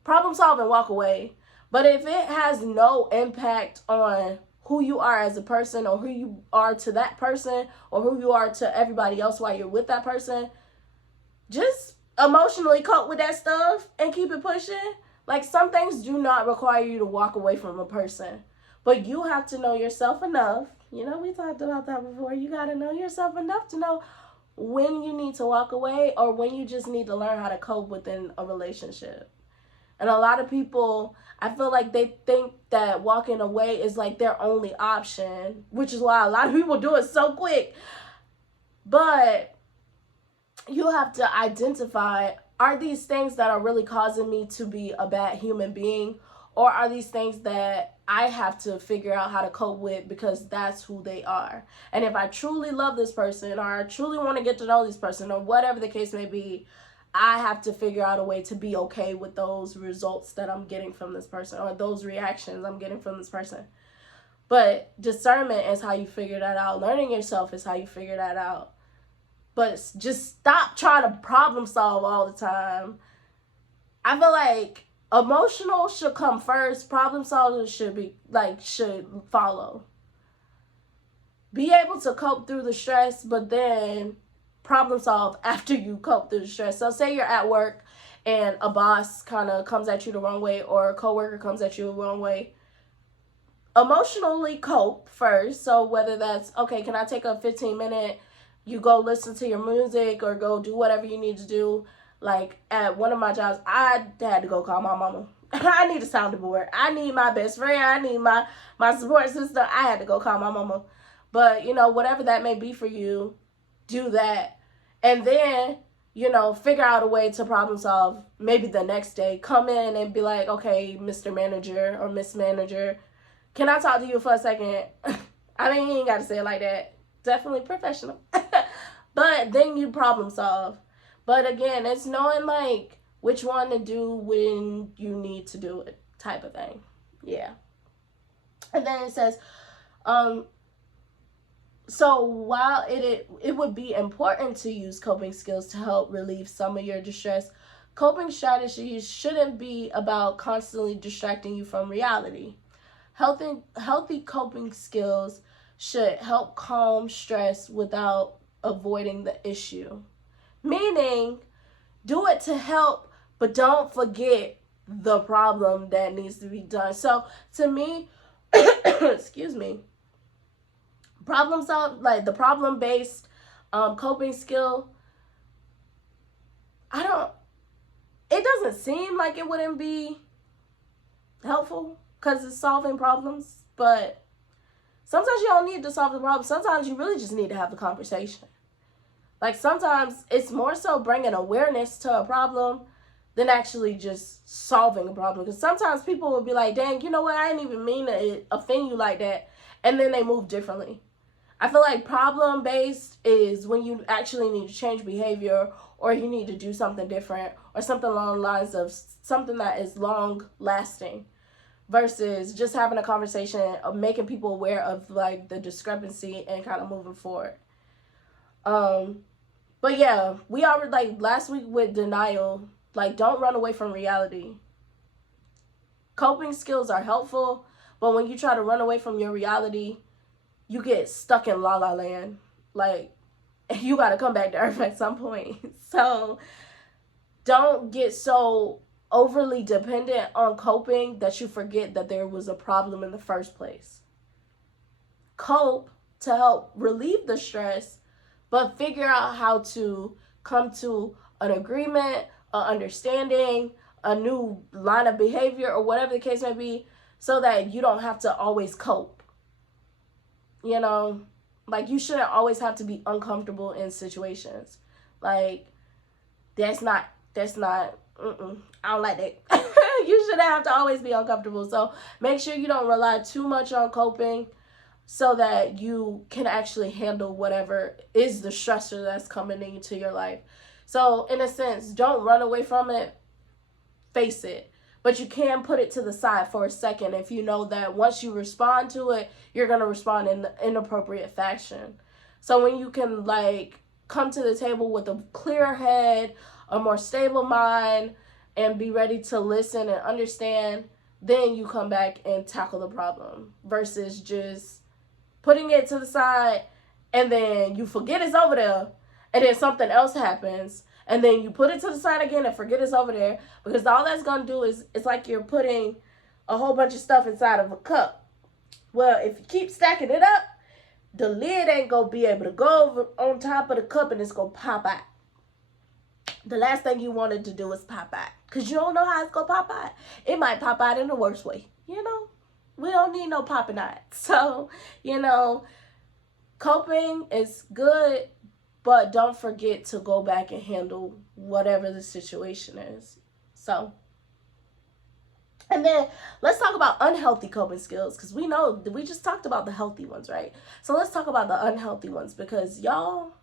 problem solve and walk away. But if it has no impact on who you are as a person, or who you are to that person, or who you are to everybody else while you're with that person, just emotionally cope with that stuff and keep it pushing. Like, some things do not require you to walk away from a person, but you have to know yourself enough. You know, we talked about that before. You got to know yourself enough to know when you need to walk away, or when you just need to learn how to cope within a relationship. And a lot of people, I feel like they think that walking away is like their only option, which is why a lot of people do it so quick. But you have to identify, are these things that are really causing me to be a bad human being, or are these things that I have to figure out how to cope with because that's who they are? And if I truly love this person, or I truly want to get to know this person, or whatever the case may be, I have to figure out a way to be okay with those results that I'm getting from this person, or those reactions I'm getting from this person. But discernment is how you figure that out. Learning yourself is how you figure that out. But just stop trying to problem solve all the time. I feel like emotional should come first. Problem solving should follow. Be able to cope through the stress, but then problem solve after you cope through the stress. So say you're at work and a boss kind of comes at you the wrong way, or a coworker comes at you the wrong way. Emotionally cope first. So whether that's, okay, can I take a 15-minute, you go listen to your music or go do whatever you need to do. Like at one of my jobs, I had to go call my mama. I need a sounding board. I need my best friend. I need my support system. I had to go call my mama. But, whatever that may be for you, do that. And then, figure out a way to problem solve maybe the next day. Come in and be like, okay, Mr. Manager or Miss Manager, can I talk to you for a second? I mean, you ain't got to say it like that. Definitely professional. But then you problem solve. But again, it's knowing like which one to do when you need to do it, type of thing. Yeah. And then it says, so while it would be important to use coping skills to help relieve some of your distress, coping strategies shouldn't be about constantly distracting you from reality. Healthy coping skills should help calm stress without avoiding the issue. Meaning, do it to help, but don't forget the problem that needs to be done. So to me, excuse me, problem solve, like the problem based coping skill, it doesn't seem like it wouldn't be helpful because it's solving problems, but sometimes you don't need to solve the problem. Sometimes you really just need to have the conversation. Like, sometimes it's more so bringing awareness to a problem than actually just solving a problem. Because sometimes people will be like, dang, you know what, I didn't even mean to offend you like that. And then they move differently. I feel like problem-based is when you actually need to change behavior, or you need to do something different, or something along the lines of something that is long-lasting, versus just having a conversation of making people aware of like the discrepancy and kind of moving forward. But yeah, we already, like last week with denial, like don't run away from reality. Coping skills are helpful, but when you try to run away from your reality, you get stuck in la la land. Like, you got to come back to earth at some point. So don't get so overly dependent on coping that you forget that there was a problem in the first place. Cope to help relieve the stress, but figure out how to come to an agreement, an understanding, a new line of behavior, or whatever the case may be, so that you don't have to always cope. Like, you shouldn't always have to be uncomfortable in situations. Like, that's not, I don't like that. You shouldn't have to always be uncomfortable. So make sure you don't rely too much on coping, so that you can actually handle whatever is the stressor that's coming into your life. So in a sense, don't run away from it, face it. but you can put it to the side for a second if you know that once you respond to it, you're going to respond in inappropriate fashion. So when you can like come to the table with a clear head, a more stable mind, and be ready to listen and understand, then you come back and tackle the problem versus just putting it to the side and then you forget it's over there and then something else happens and then you put it to the side again and forget it's over there, because all that's going to do is it's like you're putting a whole bunch of stuff inside of a cup. Well, if you keep stacking it up, the lid ain't going to be able to go over on top of the cup and it's going to pop out. The last thing you wanted to do is pop out, because you don't know how it's going to pop out. It might pop out in the worst way, you know? We don't need no popping out. So, you know, coping is good, but don't forget to go back and handle whatever the situation is. So, and then let's talk about unhealthy coping skills, because we just talked about the healthy ones, right? So let's talk about the unhealthy ones, because y'all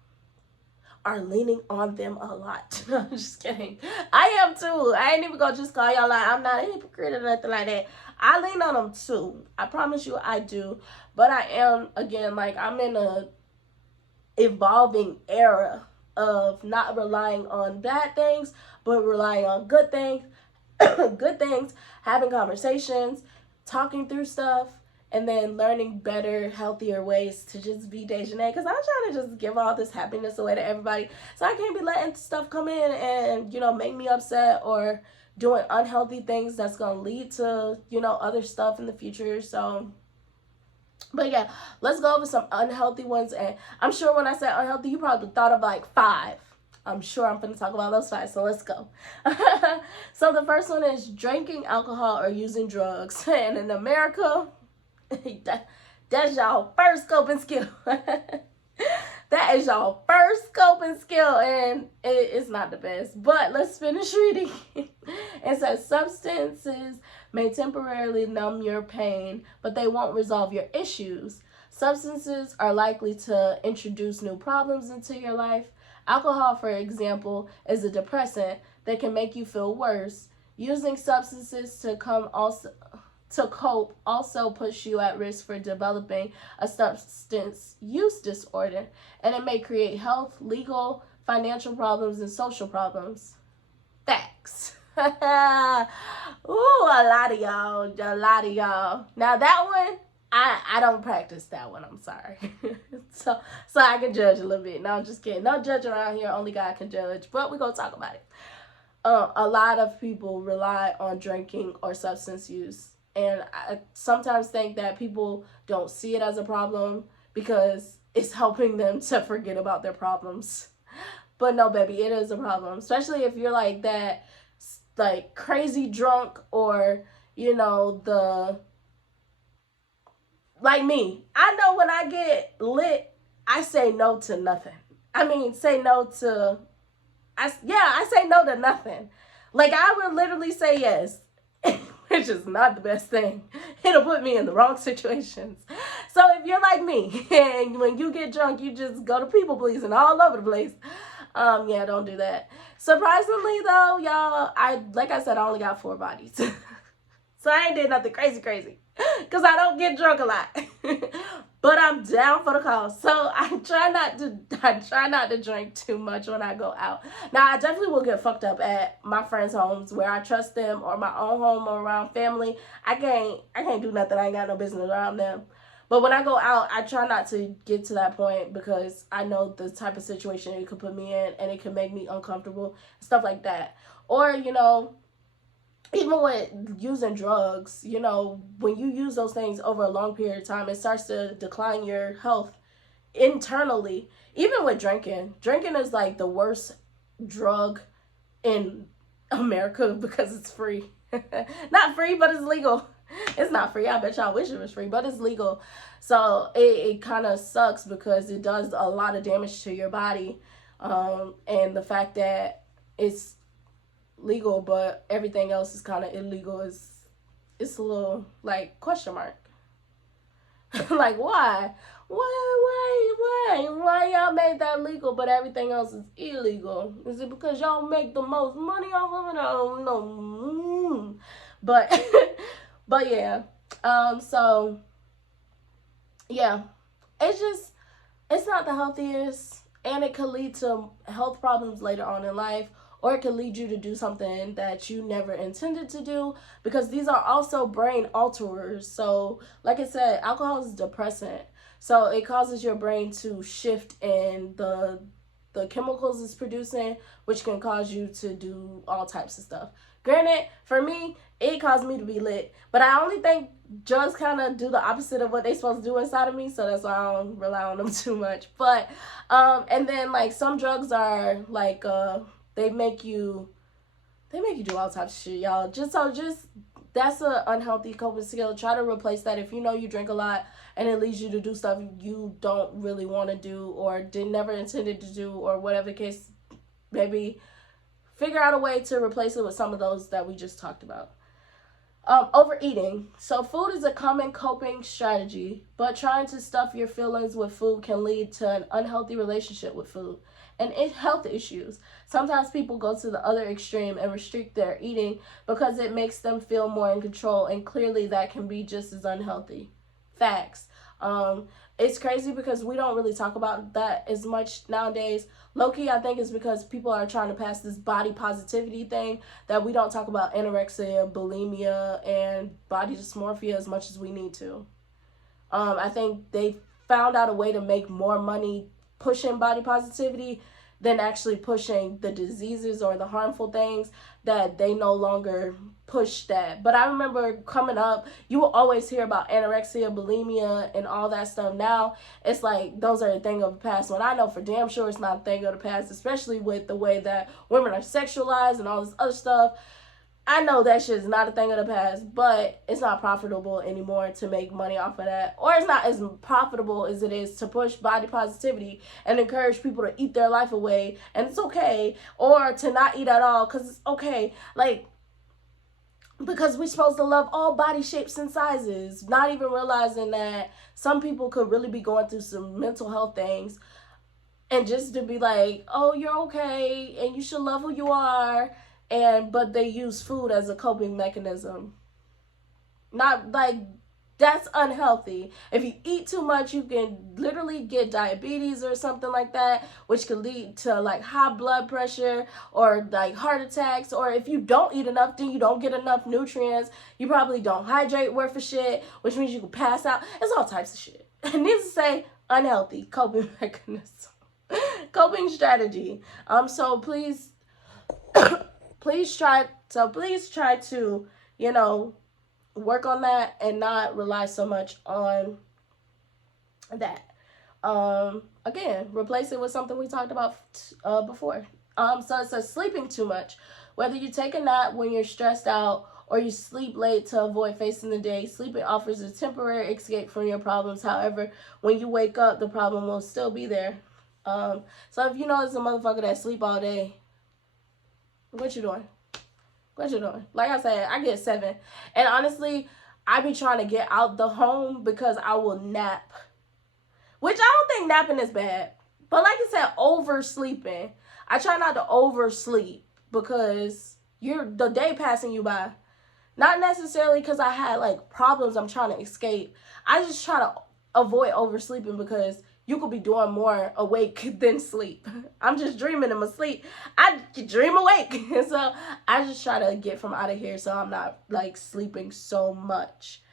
are leaning on them a lot. I'm just kidding. I am too. I ain't even gonna just call y'all like I'm not a hypocrite or nothing like that. I lean on them too. I promise you I do. But I am, again, like I'm in a evolving era of not relying on bad things, but relying on good things. Good things, having conversations, talking through stuff, and then learning better, healthier ways to just be Dejanay. Because I'm trying to just give all this happiness away to everybody. So I can't be letting stuff come in and, you know, make me upset or doing unhealthy things that's going to lead to, you know, other stuff in the future. So, but yeah, let's go over some unhealthy ones. And I'm sure when I said unhealthy, you probably thought of like 5. I'm sure I'm going to talk about those 5, so let's go. So the first one is drinking alcohol or using drugs. And in America, that's y'all first coping skill. That is y'all first coping skill, and it's not the best. But let's finish reading. It says substances may temporarily numb your pain, but they won't resolve your issues. Substances are likely to introduce new problems into your life. Alcohol, for example, is a depressant that can make you feel worse. Using substances to cope also puts you at risk for developing a substance use disorder, and it may create health, legal, financial problems, and social problems. Facts. Ooh, a lot of y'all. Now that one, I don't practice that one. I'm sorry. so I can judge a little bit. No, I'm just kidding. No judge around here. Only God can judge. But we're gonna talk about it. A lot of people rely on drinking or substance use, and I sometimes think that people don't see it as a problem because it's helping them to forget about their problems. But no, baby, it is a problem, especially if you're like that, like crazy drunk, or you know, like me. I know when I get lit, I say no to nothing. I mean, say no to, I say no to nothing. Like, I would literally say yes, which is not the best thing. It'll put me in the wrong situations. So if you're like me, and when you get drunk, you just go to people pleasing all over the place, yeah, don't do that. Surprisingly, though, y'all, like I said, I only got 4 bodies. So I ain't did nothing crazy, because I don't get drunk a lot. But I'm down for the cause. So I try not to drink too much when I go out. Now, I definitely will get fucked up at my friends' homes where I trust them, or my own home, or around family. I can't do nothing. I ain't got no business around them. But when I go out, I try not to get to that point, because I know the type of situation it could put me in, and it could make me uncomfortable, stuff like that. Or, you know, even with using drugs, you know, when you use those things over a long period of time, it starts to decline your health internally. Even with drinking is like the worst drug in America because it's free. Not free, but it's legal. It's not free. I bet y'all wish it was free, but it's legal. So it kind of sucks because it does a lot of damage to your body. And the fact that it's legal but everything else is kind of illegal it's a little like question mark. Like, why y'all made that legal but everything else is illegal? Is it because y'all make the most money off of it? I don't know. But but yeah. So yeah, it's just, it's not the healthiest, and it could lead to health problems later on in life, or it could lead you to do something that you never intended to do, because these are also brain alterers. So like I said, alcohol is a depressant, so it causes your brain to shift in the chemicals it's producing, which can cause you to do all types of stuff. Granted, for me, it caused me to be lit, but I only think drugs kind of do the opposite of what they supposed to do inside of me, so that's why I don't rely on them too much. But and then like some drugs are like they make you do all types of shit, y'all. Just that's an unhealthy coping skill. Try to replace that. If you know you drink a lot and it leads you to do stuff you don't really want to do or did never intended to do, or whatever the case, maybe figure out a way to replace it with some of those that we just talked about. Overeating. So food is a common coping strategy, but trying to stuff your feelings with food can lead to an unhealthy relationship with food and health issues. Sometimes people go to the other extreme and restrict their eating because it makes them feel more in control, and clearly that can be just as unhealthy. Facts. It's crazy because we don't really talk about that as much nowadays. Low-key, I think it's because people are trying to pass this body positivity thing, that we don't talk about anorexia, bulimia, and body dysmorphia as much as we need to. I think they found out a way to make more money pushing body positivity than actually pushing the diseases or the harmful things, that they no longer push that. But I remember coming up, you will always hear about anorexia, bulimia, and all that stuff. Now it's like those are a thing of the past, when I know for damn sure it's not a thing of the past, especially with the way that women are sexualized and all this other stuff. I know that shit is not a thing of the past, but it's not profitable anymore to make money off of that. Or it's not as profitable as it is to push body positivity and encourage people to eat their life away. And it's okay. Or to not eat at all, because it's okay. Like, because we're supposed to love all body shapes and sizes, not even realizing that some people could really be going through some mental health things, and just to be like, oh, you're okay and you should love who you are, and but they use food as a coping mechanism. Not like, that's unhealthy. If you eat too much, you can literally get diabetes or something like that, which could lead to like high blood pressure or like heart attacks. Or if you don't eat enough, then you don't get enough nutrients. You probably don't hydrate worth of shit, which means you can pass out. It's all types of shit. And needs to say, unhealthy coping mechanism, coping strategy. So please, please try to, you know, work on that and not rely so much on that. Again, replace it with something we talked about before. So it says sleeping too much. Whether you take a nap when you're stressed out or you sleep late to avoid facing the day, sleeping offers a temporary escape from your problems. However, when you wake up, the problem will still be there. So if you know it's a motherfucker that sleep all day, what you doing? What you doing? Like I said, I get 7. And honestly, I be trying to get out the home because I will nap. Which I don't think napping is bad. But like I said, oversleeping. I try not to oversleep because you're the day passing you by. Not necessarily because I had like problems I'm trying to escape. I just try to avoid oversleeping because you could be doing more awake than sleep. I'm just dreaming in my sleep. I dream awake. So I just try to get from out of here so I'm not like sleeping so much.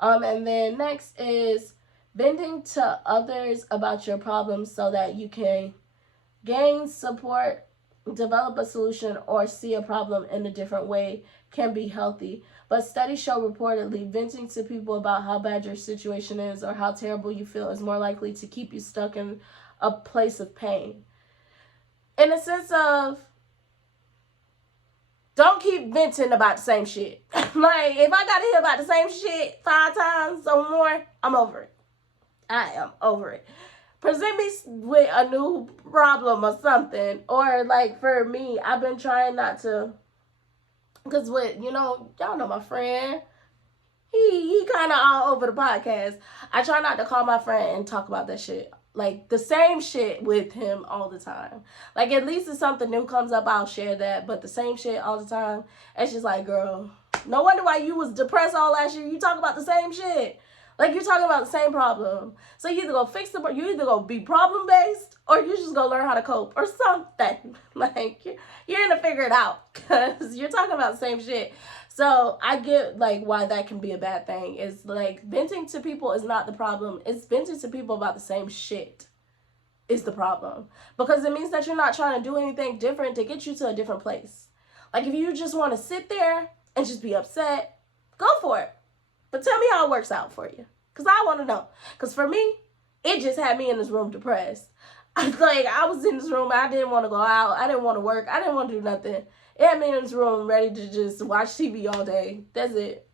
And then next is venting to others about your problems so that you can gain support, develop a solution, or see a problem in a different way can be healthy. But studies show reportedly venting to people about how bad your situation is or how terrible you feel is more likely to keep you stuck in a place of pain. In a sense of, don't keep venting about the same shit. Like, if I gotta hear about the same shit 5 times or more, I'm over it. I am over it. Present me with a new problem or something. Or like for me, I've been trying not to, because with, y'all know my friend, he kind of all over the podcast. I try not to call my friend and talk about that shit. Like the same shit with him all the time. Like at least if something new comes up, I'll share that. But the same shit all the time, it's just like, girl, No wonder why you was depressed all last year. You talk about the same shit. Like, you're talking about the same problem. So you either go fix the, you either go be problem based, or you just go learn how to cope or something. Like, you're gonna figure it out, because you're talking about the same shit. So I get like why that can be a bad thing. It's like venting to people is not the problem. It's venting to people about the same shit is the problem, because it means that you're not trying to do anything different to get you to a different place. Like, if you just want to sit there and just be upset, go for it. But tell me how it works out for you, because I want to know. Because for me, it just had me in this room depressed. Like, I was in this room, I didn't want to go out, I didn't want to work, I didn't want to do nothing. It had me in this room ready to just watch TV all day. That's it.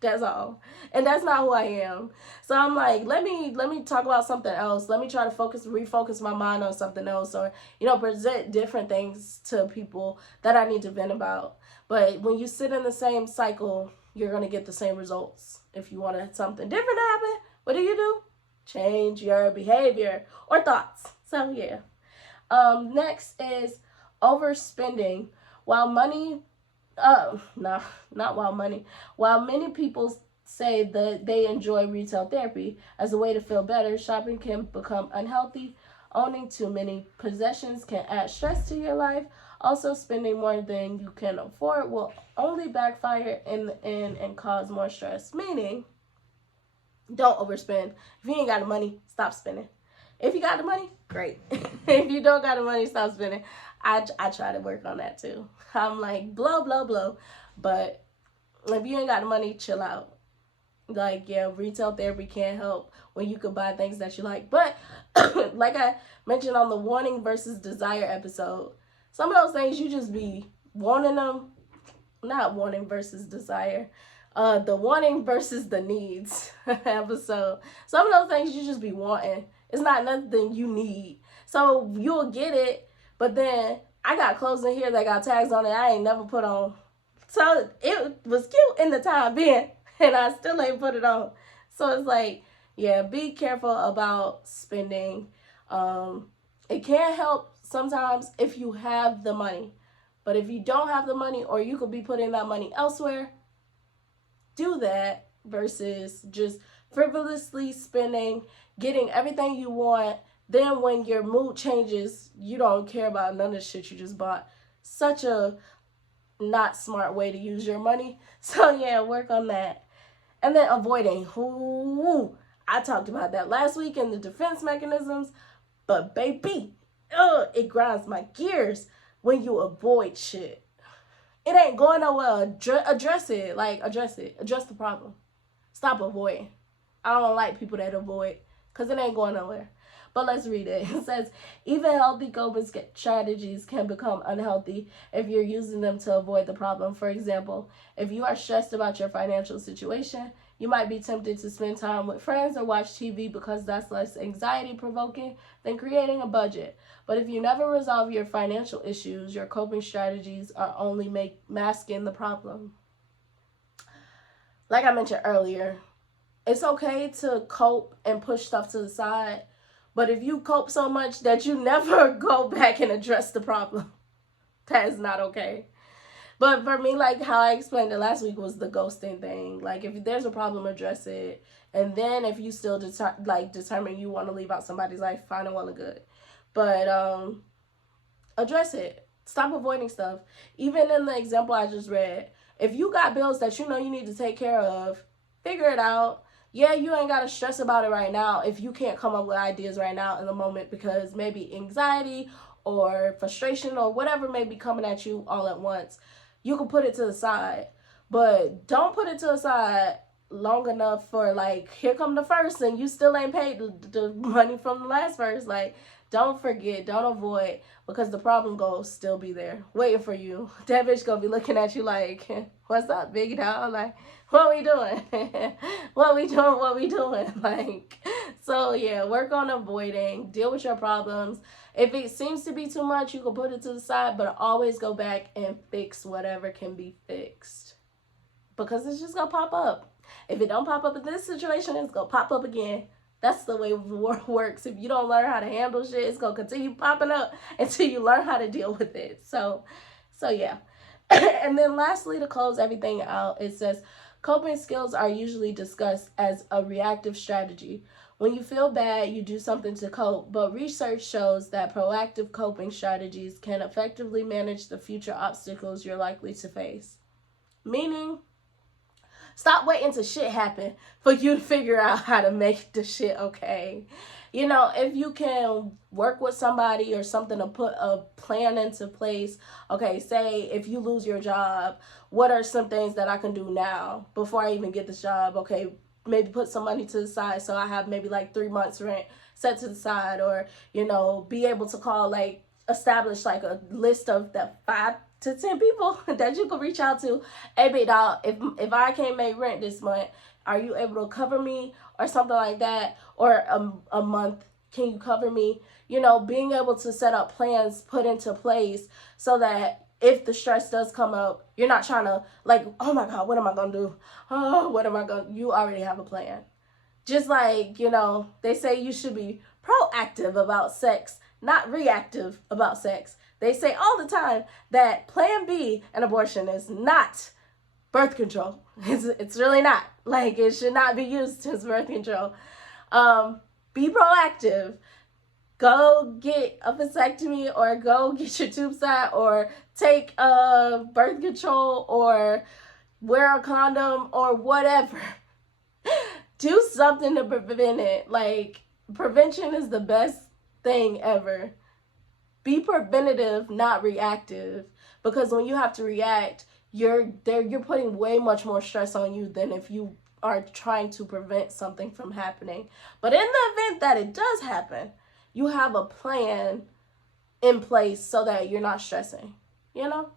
That's all. And that's not who I am. So I'm like, let me talk about something else. Let me try to refocus my mind on something else, or, present different things to people that I need to vent about. But when you sit in the same cycle, you're going to get the same results. If you want something different to happen, what do? Change your behavior or thoughts. So yeah. Next is overspending. While money, no, not while money. While many people say that they enjoy retail therapy as a way to feel better, shopping can become unhealthy. Owning too many possessions can add stress to your life. Also, spending more than you can afford will only backfire and cause more stress. Meaning, don't overspend. If you ain't got the money, stop spending. If you got the money, great. If you don't got the money, stop spending. I try to work on that too. I'm like, blow, blow, blow. But if you ain't got the money, chill out. Like, yeah, retail therapy can't help when you could buy things that you like. But like I mentioned on the wanting versus desire episode, some of those things you just be wanting them. Not wanting versus desire. The wanting versus the needs episode. Some of those things you just be wanting. It's not nothing you need. So you'll get it, but then I got clothes in here that got tags on it I ain't never put on. So it was cute in the time being, and I still ain't put it on. So it's like, yeah, be careful about spending. It can help sometimes if you have the money. But if you don't have the money, or you could be putting that money elsewhere, do that versus just frivolously spending, getting everything you want. Then when your mood changes, you don't care about none of the shit you just bought. Such a not smart way to use your money. So yeah, work on that. And then avoiding. Ooh, I talked about that last week in the defense mechanisms. But baby, it grinds my gears when you avoid shit. It ain't going nowhere. Address it. Like, address it. Address the problem. Stop avoiding. I don't like people that avoid, because it ain't going nowhere. But let's read it. It says, even healthy coping strategies can become unhealthy if you're using them to avoid the problem. For example, if you are stressed about your financial situation, you might be tempted to spend time with friends or watch TV because that's less anxiety provoking than creating a budget. But if you never resolve your financial issues, your coping strategies are only masking the problem. Like I mentioned earlier, it's okay to cope and push stuff to the side. But if you cope so much that you never go back and address the problem, that is not okay. But for me, like how I explained it last week, was the ghosting thing. Like, if there's a problem, address it. And then if you still determine you want to leave out somebody's life, fine and well and good. But address it. Stop avoiding stuff. Even in the example I just read, if you got bills that you know you need to take care of, figure it out. Yeah, you ain't got to stress about it right now if you can't come up with ideas right now in the moment, because maybe anxiety or frustration or whatever may be coming at you all at once. You can put it to the side, but don't put it to the side long enough for, like, here come the first and you still ain't paid the money from the last verse. Like, don't forget, don't avoid, because the problem gonna still be there waiting for you. That bitch gonna be looking at you like, what's up, big dog? Like, what we doing? What we doing? Like, so yeah, work on avoiding, deal with your problems. If it seems to be too much, you can put it to the side, but always go back and fix whatever can be fixed, because it's just gonna pop up. If it don't pop up in this situation, it's gonna pop up again. That's the way the world works. If you don't learn how to handle shit, it's gonna continue popping up until you learn how to deal with it. So yeah. And then lastly, to close everything out, it says coping skills are usually discussed as a reactive strategy. When you feel bad, you do something to cope, but research shows that proactive coping strategies can effectively manage the future obstacles you're likely to face. Meaning, stop waiting till shit happen for you to figure out how to make the shit okay. You know, if you can work with somebody or something to put a plan into place, okay, say if you lose your job, what are some things that I can do now before I even get this job? Okay, maybe put some money to the side so I have maybe like 3 months rent set to the side, or, you know, be able to call, like, establish like a list of the 5 to 10 people that you can reach out to. Hey, big dog, if I can't make rent this month, are you able to cover me or something like that? Or a month, can you cover me? You know, being able to set up plans put into place so that if the stress does come up, you're not trying to, like, oh my God, what am I going to do? Oh, what am I going to, you already have a plan. Just like, you know, they say you should be proactive about sex, not reactive about sex. They say all the time that plan B in abortion is not birth control. It's really not. Like, it should not be used as birth control. Be proactive. Go get a vasectomy, or go get your tubes out, or take birth control, or wear a condom, or whatever. Do something to prevent it. Like, prevention is the best thing ever. Be preventative, not reactive, because when you have to react, you're putting way much more stress on you than if you are trying to prevent something from happening. But in the event that it does happen, you have a plan in place so that you're not stressing, you know?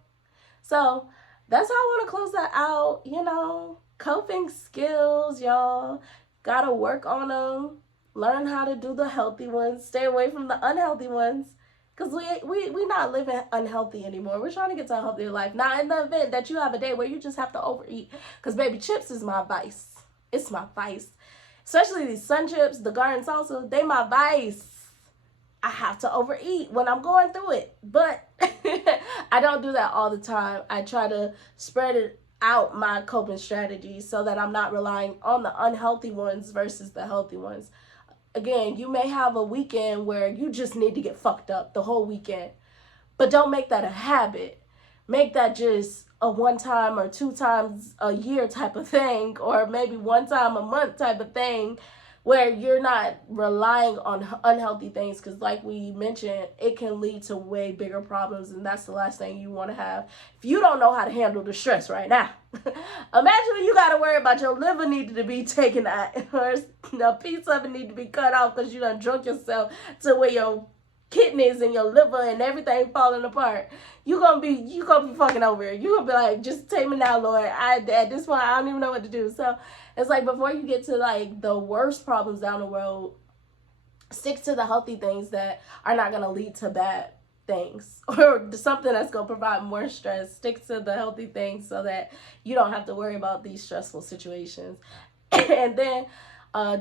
So that's how I want to close that out. You know, coping skills, y'all. Gotta work on them. Learn how to do the healthy ones. Stay away from the unhealthy ones. Because we not living unhealthy anymore. We're trying to get to a healthier life. Now, in the event that you have a day where you just have to overeat. Because, baby, chips is my vice. It's my vice. Especially these sun chips, the garden salsa, they my vice. I have to overeat when I'm going through it. But I don't do that all the time. I try to spread it out, my coping strategies, so that I'm not relying on the unhealthy ones versus the healthy ones. Again, you may have a weekend where you just need to get fucked up the whole weekend. But don't make that a habit. Make that just a 1 time or 2 times a year type of thing, or maybe 1 time a month type of thing, where you're not relying on unhealthy things, because like we mentioned, it can lead to way bigger problems, and that's the last thing you want to have if you don't know how to handle the stress right now. Imagine when you got to worry about your liver needing to be taken out, or a piece of it need to be cut off because you done drunk yourself to where your kidneys and your liver and everything falling apart. You gonna be fucking over it. You gonna be like, just take me now, Lord. At this point, I don't even know what to do. So it's like, before you get to like the worst problems down the road, stick to the healthy things that are not gonna lead to bad things, or something that's gonna provide more stress. Stick to the healthy things so that you don't have to worry about these stressful situations. And then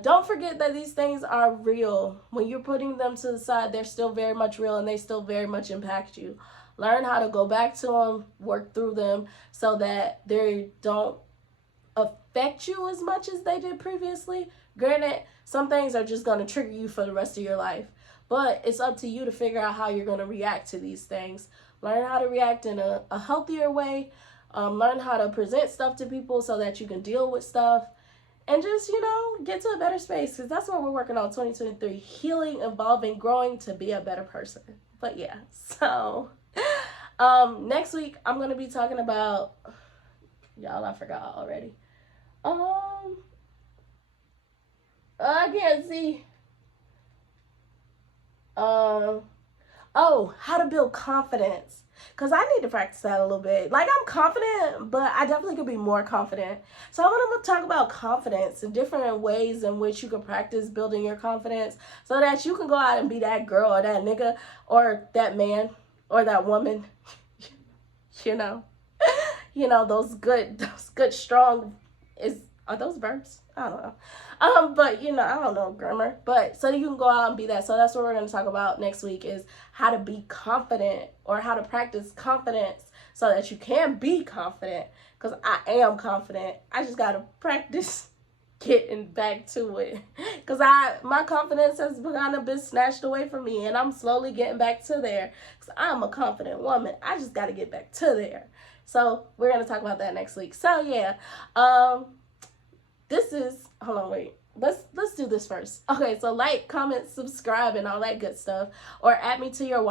don't forget that these things are real. When you're putting them to the side, they're still very much real, and they still very much impact you. Learn how to go back to them, work through them, so that they don't affect you as much as they did previously. Granted, some things are just going to trigger you for the rest of your life, but it's up to you to figure out how you're going to react to these things. Learn how to react in a healthier way. Learn how to present stuff to people so that you can deal with stuff. And just, you know, get to a better space, because that's what we're working on 2023. Healing, evolving, growing to be a better person. But yeah, so next week I'm going to be talking about, y'all, I forgot already. I can't see. Oh, how to build confidence. Because I need to practice that a little bit. Like, I'm confident, but I definitely could be more confident. So I'm going to talk about confidence and different ways in which you can practice building your confidence so that you can go out and be that girl or that nigga or that man or that woman. You know, those good, strong, are those verbs? I don't know. But, you know, I don't know grammar. But so you can go out and be that. So that's what we're going to talk about next week, is how to be confident, or how to practice confidence so that you can be confident. Because I am confident. I just got to practice getting back to it, because my confidence has kind of been snatched away from me, and I'm slowly getting back to there, because I'm a confident woman. I just got to get back to there. So we're going to talk about that next week. So yeah, this is, hold on, wait, let's do this first. Okay, so like, comment, subscribe, and all that good stuff, or add me to your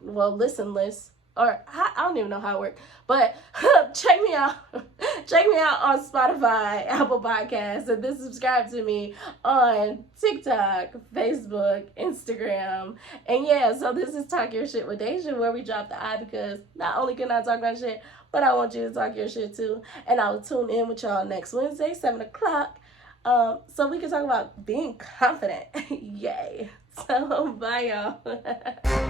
listen list, or I don't even know how it works, but check me out. Check me out on Spotify, Apple Podcasts, and then subscribe to me on TikTok, Facebook, Instagram. And yeah, so this is Talk Your Shit with Deja, where we drop the I, because not only can I talk about shit, but I want you to talk your shit too. And I'll tune in with y'all next Wednesday, 7 o'clock, so we can talk about being confident. Yay. So bye, y'all.